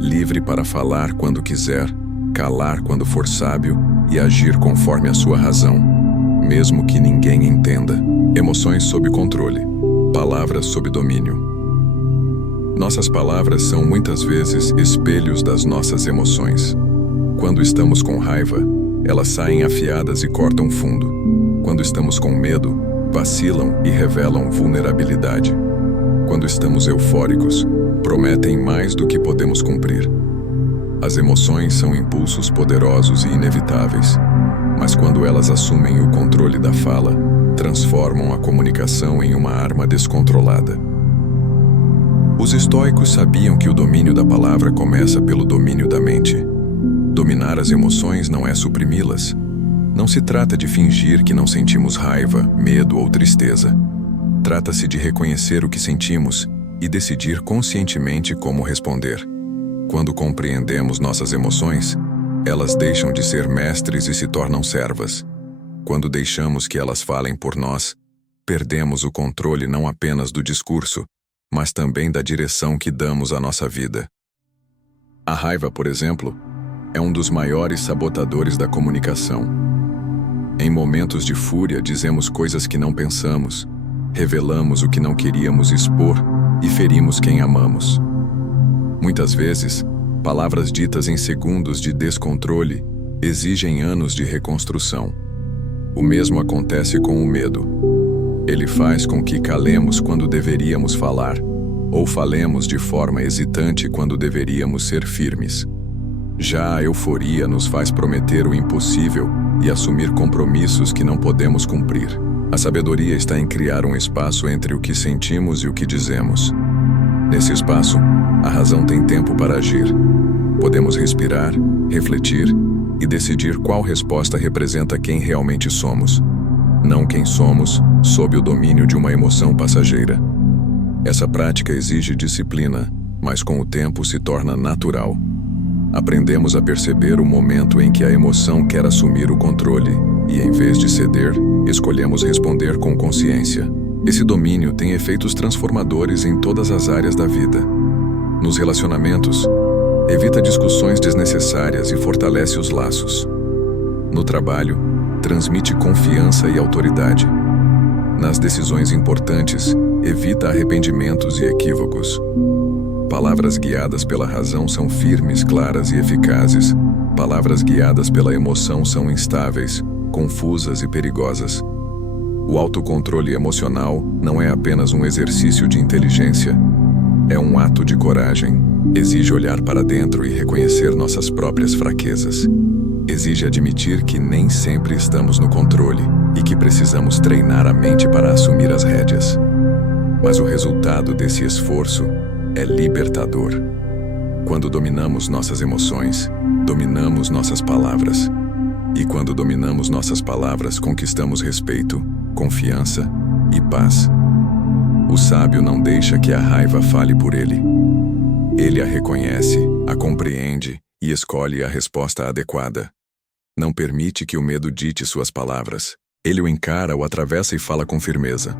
Livre para falar quando quiser, calar quando for sábio e agir conforme a sua razão, mesmo que ninguém entenda. Emoções sob controle. Palavras sob domínio. Nossas palavras são muitas vezes espelhos das nossas emoções. Quando estamos com raiva, elas saem afiadas e cortam fundo. Quando estamos com medo, vacilam e revelam vulnerabilidade. Quando estamos eufóricos, prometem mais do que podemos cumprir. As emoções são impulsos poderosos e inevitáveis, mas quando elas assumem o controle da fala, transformam a comunicação em uma arma descontrolada. Os estoicos sabiam que o domínio da palavra começa pelo domínio da mente. Dominar as emoções não é suprimi-las. Não se trata de fingir que não sentimos raiva, medo ou tristeza. Trata-se de reconhecer o que sentimos e decidir conscientemente como responder. Quando compreendemos nossas emoções, elas deixam de ser mestres e se tornam servas. Quando deixamos que elas falem por nós, perdemos o controle não apenas do discurso, mas também da direção que damos à nossa vida. A raiva, por exemplo, é um dos maiores sabotadores da comunicação. Em momentos de fúria, dizemos coisas que não pensamos, revelamos o que não queríamos expor e ferimos quem amamos. Muitas vezes, palavras ditas em segundos de descontrole exigem anos de reconstrução. O mesmo acontece com o medo. Ele faz com que calemos quando deveríamos falar, ou falemos de forma hesitante quando deveríamos ser firmes. Já a euforia nos faz prometer o impossível e assumir compromissos que não podemos cumprir. A sabedoria está em criar um espaço entre o que sentimos e o que dizemos. Nesse espaço, a razão tem tempo para agir. Podemos respirar, refletir e decidir qual resposta representa quem realmente somos. Não quem somos, sob o domínio de uma emoção passageira. Essa prática exige disciplina, mas com o tempo se torna natural. Aprendemos a perceber o momento em que a emoção quer assumir o controle e, em vez de ceder, escolhemos responder com consciência. Esse domínio tem efeitos transformadores em todas as áreas da vida. Nos relacionamentos, evita discussões desnecessárias e fortalece os laços. No trabalho, transmite confiança e autoridade. Nas decisões importantes, evita arrependimentos e equívocos. Palavras guiadas pela razão são firmes, claras e eficazes. Palavras guiadas pela emoção são instáveis, confusas e perigosas. O autocontrole emocional não é apenas um exercício de inteligência, é um ato de coragem. Exige olhar para dentro e reconhecer nossas próprias fraquezas. Exige admitir que nem sempre estamos no controle e que precisamos treinar a mente para assumir as rédeas. Mas o resultado desse esforço é libertador. Quando dominamos nossas emoções, dominamos nossas palavras. E quando dominamos nossas palavras, conquistamos respeito, confiança e paz. O sábio não deixa que a raiva fale por ele. Ele a reconhece, a compreende e escolhe a resposta adequada. Não permite que o medo dite suas palavras. Ele o encara, o atravessa e fala com firmeza.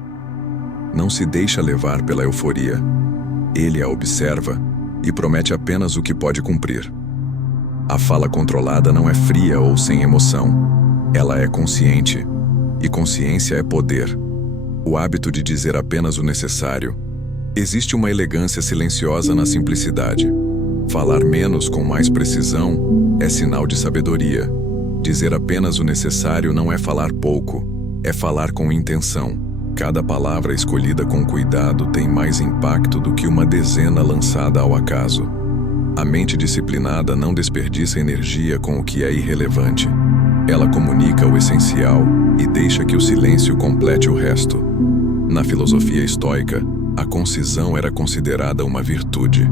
Não se deixa levar pela euforia. Ele a observa e promete apenas o que pode cumprir. A fala controlada não é fria ou sem emoção. Ela é consciente. E consciência é poder. O hábito de dizer apenas o necessário. Existe uma elegância silenciosa na simplicidade. Falar menos com mais precisão é sinal de sabedoria. Dizer apenas o necessário não é falar pouco, é falar com intenção. Cada palavra escolhida com cuidado tem mais impacto do que uma dezena lançada ao acaso. A mente disciplinada não desperdiça energia com o que é irrelevante. Ela comunica o essencial e deixa que o silêncio complete o resto. Na filosofia estoica, a concisão era considerada uma virtude.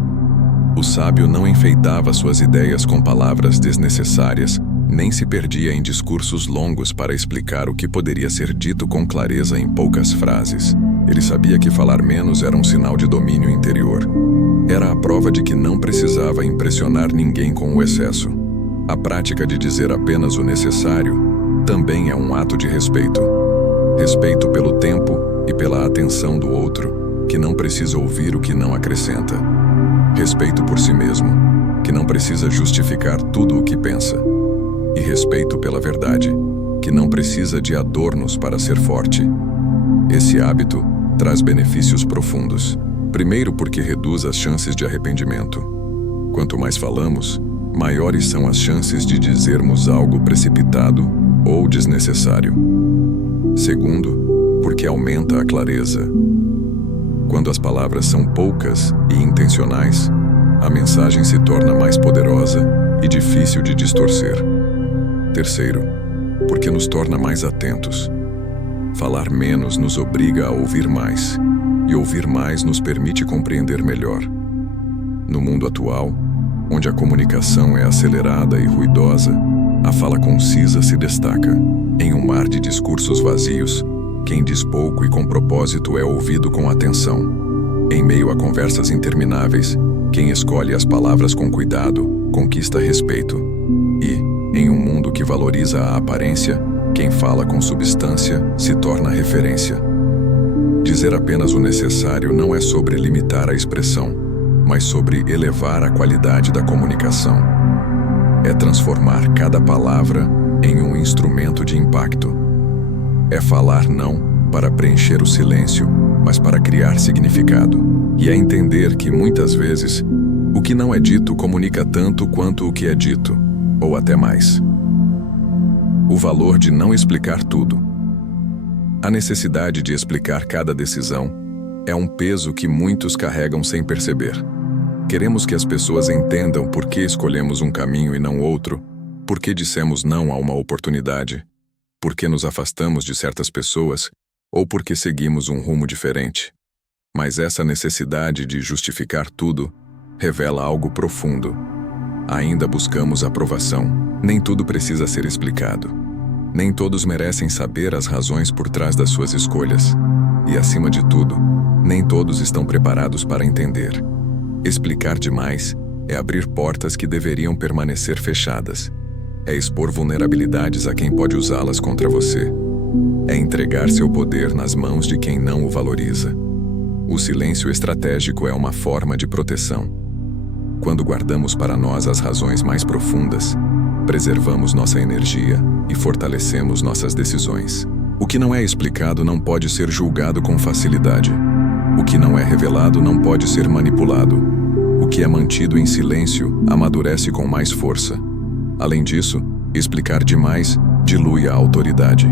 O sábio não enfeitava suas ideias com palavras desnecessárias, nem se perdia em discursos longos para explicar o que poderia ser dito com clareza em poucas frases. Ele sabia que falar menos era um sinal de domínio interior. Era a prova de que não precisava impressionar ninguém com o excesso. A prática de dizer apenas o necessário também é um ato de respeito. Respeito pelo tempo e pela atenção do outro, que não precisa ouvir o que não acrescenta. Respeito por si mesmo, que não precisa justificar tudo o que pensa. E respeito pela verdade, que não precisa de adornos para ser forte. Esse hábito traz benefícios profundos. Primeiro, porque reduz as chances de arrependimento. Quanto mais falamos, maiores são as chances de dizermos algo precipitado ou desnecessário. Segundo, porque aumenta a clareza. Quando as palavras são poucas e intencionais, a mensagem se torna mais poderosa e difícil de distorcer. Terceiro, porque nos torna mais atentos. Falar menos nos obriga a ouvir mais, e ouvir mais nos permite compreender melhor. No mundo atual, onde a comunicação é acelerada e ruidosa, a fala concisa se destaca. Em um mar de discursos vazios, quem diz pouco e com propósito é ouvido com atenção. Em meio a conversas intermináveis, quem escolhe as palavras com cuidado conquista respeito. E, em um mundo que valoriza a aparência, quem fala com substância se torna referência. Dizer apenas o necessário não é sobre limitar a expressão, mas sobre elevar a qualidade da comunicação. É transformar cada palavra em um instrumento de impacto. É falar não para preencher o silêncio, mas para criar significado. E é entender que, muitas vezes, o que não é dito comunica tanto quanto o que é dito, ou até mais. O valor de não explicar tudo. A necessidade de explicar cada decisão é um peso que muitos carregam sem perceber. Queremos que as pessoas entendam por que escolhemos um caminho e não outro, por que dissemos não a uma oportunidade, por que nos afastamos de certas pessoas ou por que seguimos um rumo diferente. Mas essa necessidade de justificar tudo revela algo profundo. Ainda buscamos aprovação. Nem tudo precisa ser explicado. Nem todos merecem saber as razões por trás das suas escolhas. E, acima de tudo, nem todos estão preparados para entender. Explicar demais é abrir portas que deveriam permanecer fechadas. É expor vulnerabilidades a quem pode usá-las contra você. É entregar seu poder nas mãos de quem não o valoriza. O silêncio estratégico é uma forma de proteção. Quando guardamos para nós as razões mais profundas, preservamos nossa energia e fortalecemos nossas decisões. O que não é explicado não pode ser julgado com facilidade. O que não é revelado não pode ser manipulado. O que é mantido em silêncio amadurece com mais força. Além disso, explicar demais dilui a autoridade.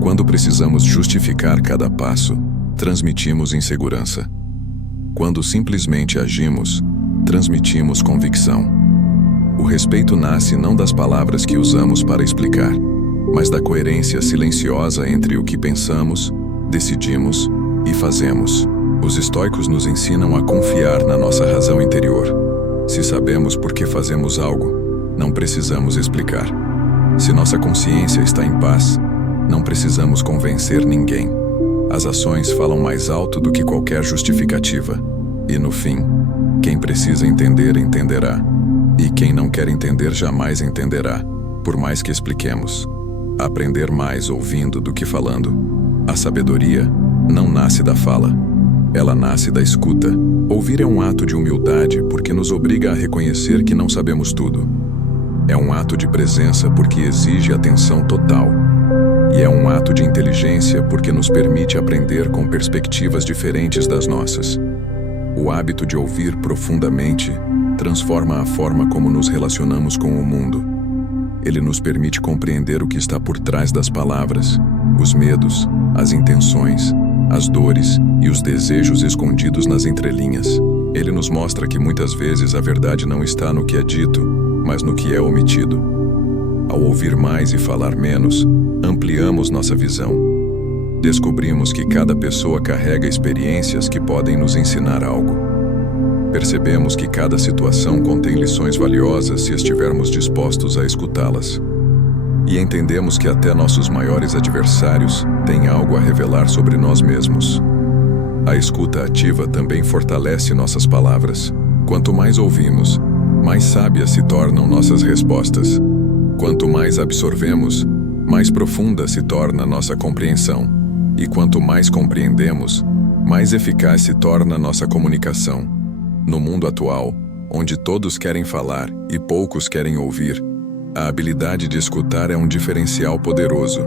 Quando precisamos justificar cada passo, transmitimos insegurança. Quando simplesmente agimos, transmitimos convicção. O respeito nasce não das palavras que usamos para explicar, mas da coerência silenciosa entre o que pensamos, decidimos e fazemos. Os estoicos nos ensinam a confiar na nossa razão interior. Se sabemos por que fazemos algo, não precisamos explicar. Se nossa consciência está em paz, não precisamos convencer ninguém. As ações falam mais alto do que qualquer justificativa. E no fim, quem precisa entender, entenderá. E quem não quer entender, jamais entenderá, por mais que expliquemos. Aprender mais ouvindo do que falando. A sabedoria não nasce da fala. Ela nasce da escuta. Ouvir é um ato de humildade porque nos obriga a reconhecer que não sabemos tudo. É um ato de presença porque exige atenção total. E é um ato de inteligência porque nos permite aprender com perspectivas diferentes das nossas. O hábito de ouvir profundamente transforma a forma como nos relacionamos com o mundo. Ele nos permite compreender o que está por trás das palavras, os medos, as intenções, as dores e os desejos escondidos nas entrelinhas. Ele nos mostra que muitas vezes a verdade não está no que é dito, mas no que é omitido. Ao ouvir mais e falar menos, ampliamos nossa visão. Descobrimos que cada pessoa carrega experiências que podem nos ensinar algo. Percebemos que cada situação contém lições valiosas se estivermos dispostos a escutá-las. E entendemos que até nossos maiores adversários têm algo a revelar sobre nós mesmos. A escuta ativa também fortalece nossas palavras. Quanto mais ouvimos, mais sábias se tornam nossas respostas. Quanto mais absorvemos, mais profunda se torna nossa compreensão. E quanto mais compreendemos, mais eficaz se torna nossa comunicação. No mundo atual, onde todos querem falar e poucos querem ouvir, a habilidade de escutar é um diferencial poderoso.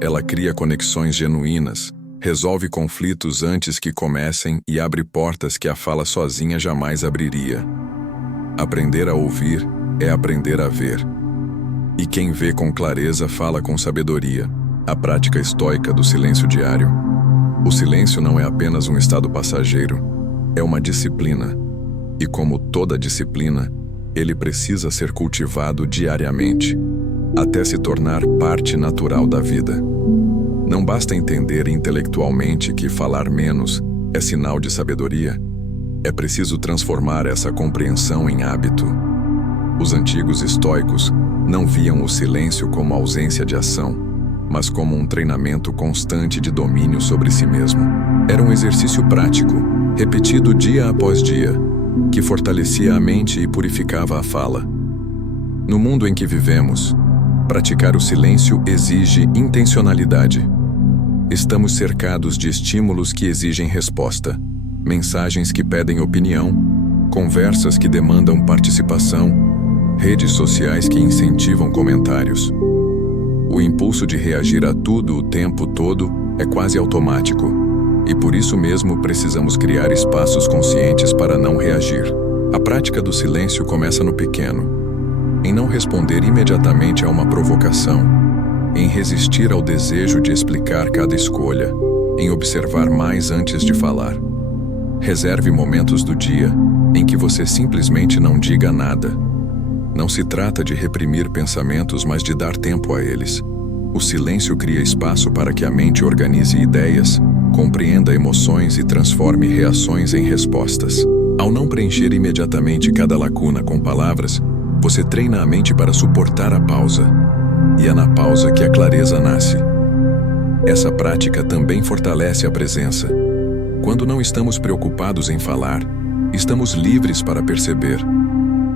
Ela cria conexões genuínas, resolve conflitos antes que comecem e abre portas que a fala sozinha jamais abriria. Aprender a ouvir é aprender a ver. E quem vê com clareza fala com sabedoria. A prática estoica do silêncio diário. O silêncio não é apenas um estado passageiro, é uma disciplina. E como toda disciplina, ele precisa ser cultivado diariamente, até se tornar parte natural da vida. Não basta entender intelectualmente que falar menos é sinal de sabedoria. É preciso transformar essa compreensão em hábito. Os antigos estoicos não viam o silêncio como ausência de ação, mas como um treinamento constante de domínio sobre si mesmo. Era um exercício prático, repetido dia após dia, que fortalecia a mente e purificava a fala. No mundo em que vivemos, praticar o silêncio exige intencionalidade. Estamos cercados de estímulos que exigem resposta, mensagens que pedem opinião, conversas que demandam participação, redes sociais que incentivam comentários. O impulso de reagir a tudo o tempo todo é quase automático, e por isso mesmo precisamos criar espaços conscientes para não reagir. A prática do silêncio começa no pequeno, em não responder imediatamente a uma provocação, em resistir ao desejo de explicar cada escolha, em observar mais antes de falar. Reserve momentos do dia em que você simplesmente não diga nada. Não se trata de reprimir pensamentos, mas de dar tempo a eles. O silêncio cria espaço para que a mente organize ideias, compreenda emoções e transforme reações em respostas. Ao não preencher imediatamente cada lacuna com palavras, você treina a mente para suportar a pausa. E é na pausa que a clareza nasce. Essa prática também fortalece a presença. Quando não estamos preocupados em falar, estamos livres para perceber.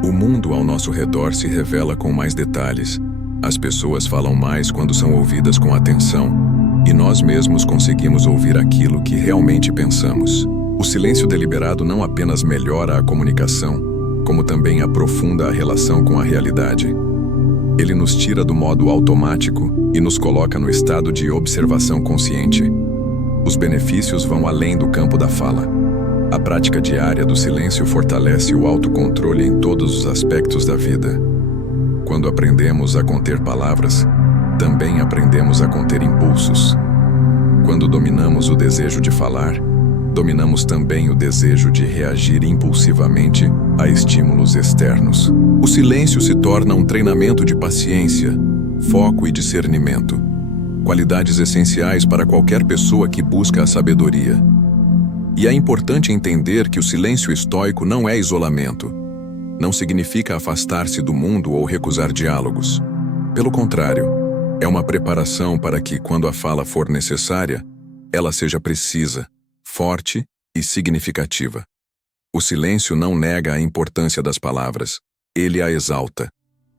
O mundo ao nosso redor se revela com mais detalhes. As pessoas falam mais quando são ouvidas com atenção, e nós mesmos conseguimos ouvir aquilo que realmente pensamos. O silêncio deliberado não apenas melhora a comunicação, como também aprofunda a relação com a realidade. Ele nos tira do modo automático e nos coloca no estado de observação consciente. Os benefícios vão além do campo da fala. A prática diária do silêncio fortalece o autocontrole em todos os aspectos da vida. Quando aprendemos a conter palavras, também aprendemos a conter impulsos. Quando dominamos o desejo de falar, dominamos também o desejo de reagir impulsivamente a estímulos externos. O silêncio se torna um treinamento de paciência, foco e discernimento, qualidades essenciais para qualquer pessoa que busca a sabedoria. E é importante entender que o silêncio estoico não é isolamento. não significa afastar-se do mundo ou recusar diálogos. Pelo contrário, é uma preparação para que, quando a fala for necessária, ela seja precisa, forte e significativa. O silêncio não nega a importância das palavras, ele a exalta.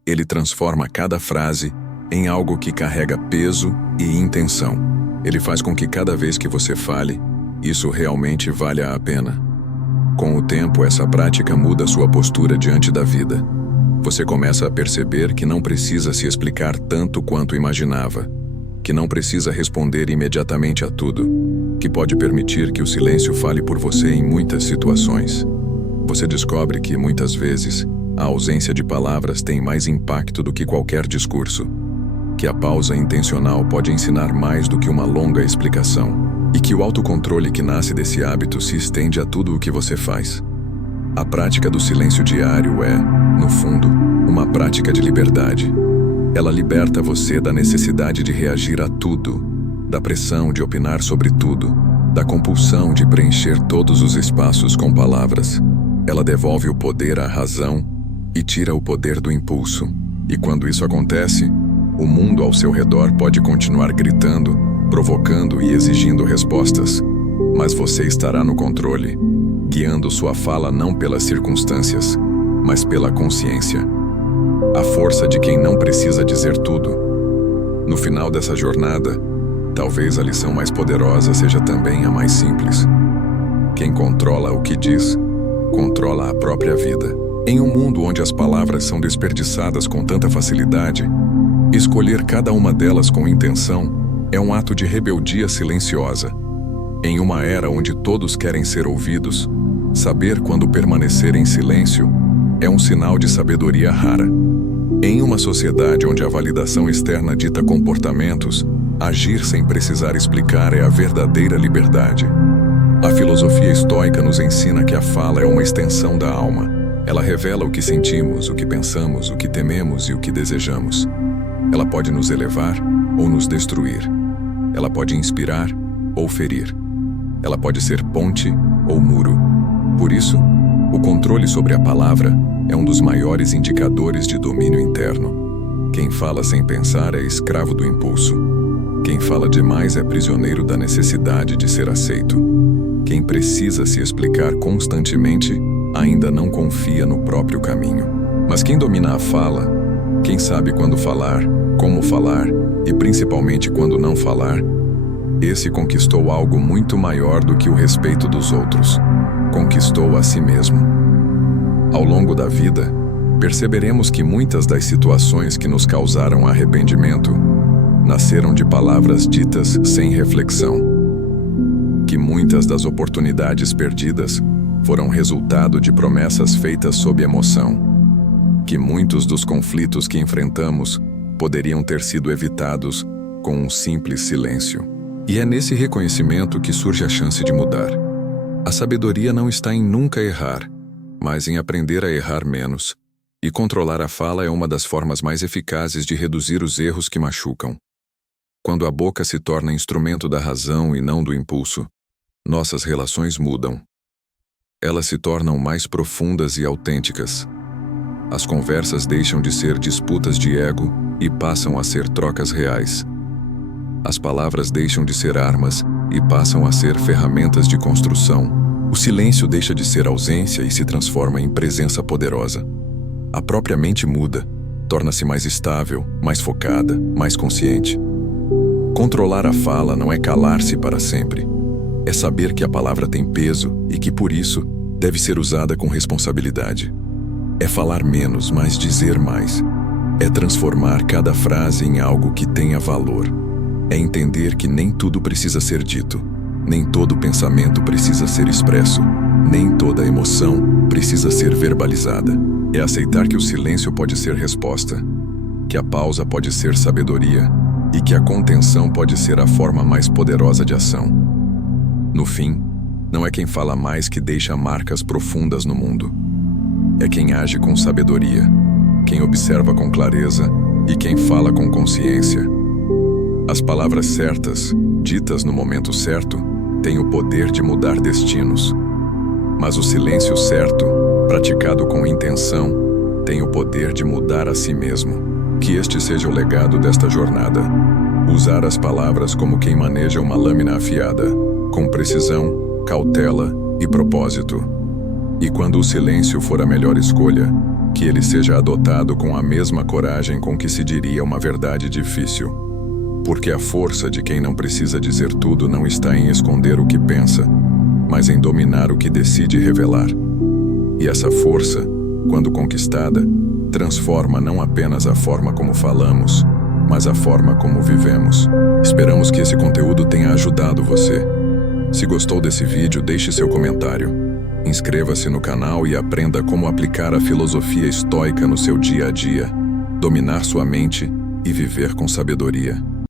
Ele transforma cada frase em algo que carrega peso e intenção. Ele faz com que cada vez que você fale, isso realmente valha a pena. Com o tempo, essa prática muda sua postura diante da vida. Você começa a perceber que não precisa se explicar tanto quanto imaginava, que não precisa responder imediatamente a tudo, que pode permitir que o silêncio fale por você em muitas situações. Você descobre que, muitas vezes, a ausência de palavras tem mais impacto do que qualquer discurso, que a pausa intencional pode ensinar mais do que uma longa explicação, e que o autocontrole que nasce desse hábito se estende a tudo o que você faz. A prática do silêncio diário é, no fundo, uma prática de liberdade. Ela liberta você da necessidade de reagir a tudo, da pressão de opinar sobre tudo, da compulsão de preencher todos os espaços com palavras. Ela devolve o poder à razão e tira o poder do impulso. E quando isso acontece, o mundo ao seu redor pode continuar gritando, provocando e exigindo respostas, mas você estará no controle, guiando sua fala não pelas circunstâncias, mas pela consciência. A força de quem não precisa dizer tudo. No final dessa jornada, talvez a lição mais poderosa seja também a mais simples. Quem controla o que diz, controla a própria vida. Em um mundo onde as palavras são desperdiçadas com tanta facilidade, escolher cada uma delas com intenção é um ato de rebeldia silenciosa. Em uma era onde todos querem ser ouvidos, saber quando permanecer em silêncio é um sinal de sabedoria rara. Em uma sociedade onde a validação externa dita comportamentos, agir sem precisar explicar é a verdadeira liberdade. A filosofia estoica nos ensina que a fala é uma extensão da alma. Ela revela o que sentimos, o que pensamos, o que tememos e o que desejamos. Ela pode nos elevar ou nos destruir. Ela pode inspirar ou ferir. Ela pode ser ponte ou muro. Por isso, o controle sobre a palavra é um dos maiores indicadores de domínio interno. Quem fala sem pensar é escravo do impulso. Quem fala demais é prisioneiro da necessidade de ser aceito. Quem precisa se explicar constantemente ainda não confia no próprio caminho. Mas quem domina a fala, quem sabe quando falar, como falar e principalmente quando não falar, esse conquistou algo muito maior do que o respeito dos outros. Conquistou a si mesmo. Ao longo da vida, perceberemos que muitas das situações que nos causaram arrependimento nasceram de palavras ditas sem reflexão. Que muitas das oportunidades perdidas foram resultado de promessas feitas sob emoção. Que muitos dos conflitos que enfrentamos poderiam ter sido evitados com um simples silêncio. E é nesse reconhecimento que surge a chance de mudar. A sabedoria não está em nunca errar, mas em aprender a errar menos. E controlar a fala é uma das formas mais eficazes de reduzir os erros que machucam. Quando a boca se torna instrumento da razão e não do impulso, nossas relações mudam. Elas se tornam mais profundas e autênticas. As conversas deixam de ser disputas de ego e passam a ser trocas reais. As palavras deixam de ser armas e passam a ser ferramentas de construção. O silêncio deixa de ser ausência e se transforma em presença poderosa. A própria mente muda, torna-se mais estável, mais focada, mais consciente. Controlar a fala não é calar-se para sempre. É saber que a palavra tem peso e que, por isso, deve ser usada com responsabilidade. É falar menos, mas dizer mais. É transformar cada frase em algo que tenha valor. É entender que nem tudo precisa ser dito, nem todo pensamento precisa ser expresso, nem toda emoção precisa ser verbalizada. É aceitar que o silêncio pode ser resposta, que a pausa pode ser sabedoria e que a contenção pode ser a forma mais poderosa de ação. No fim, não é quem fala mais que deixa marcas profundas no mundo. É quem age com sabedoria, quem observa com clareza e quem fala com consciência. As palavras certas, ditas no momento certo, têm o poder de mudar destinos. Mas o silêncio certo praticado com intenção, tem o poder de mudar a si mesmo. Que este seja o legado desta jornada. Usar as palavras como quem maneja uma lâmina afiada, com precisão, cautela e propósito. E quando o silêncio for a melhor escolha, que ele seja adotado com a mesma coragem com que se diria uma verdade difícil. Porque a força de quem não precisa dizer tudo não está em esconder o que pensa, mas em dominar o que decide revelar. E essa força, quando conquistada, transforma não apenas a forma como falamos, mas a forma como vivemos. Esperamos que esse conteúdo tenha ajudado você. Se gostou desse vídeo, deixe seu comentário. Inscreva-se no canal e aprenda como aplicar a filosofia estoica no seu dia a dia, dominar sua mente e viver com sabedoria.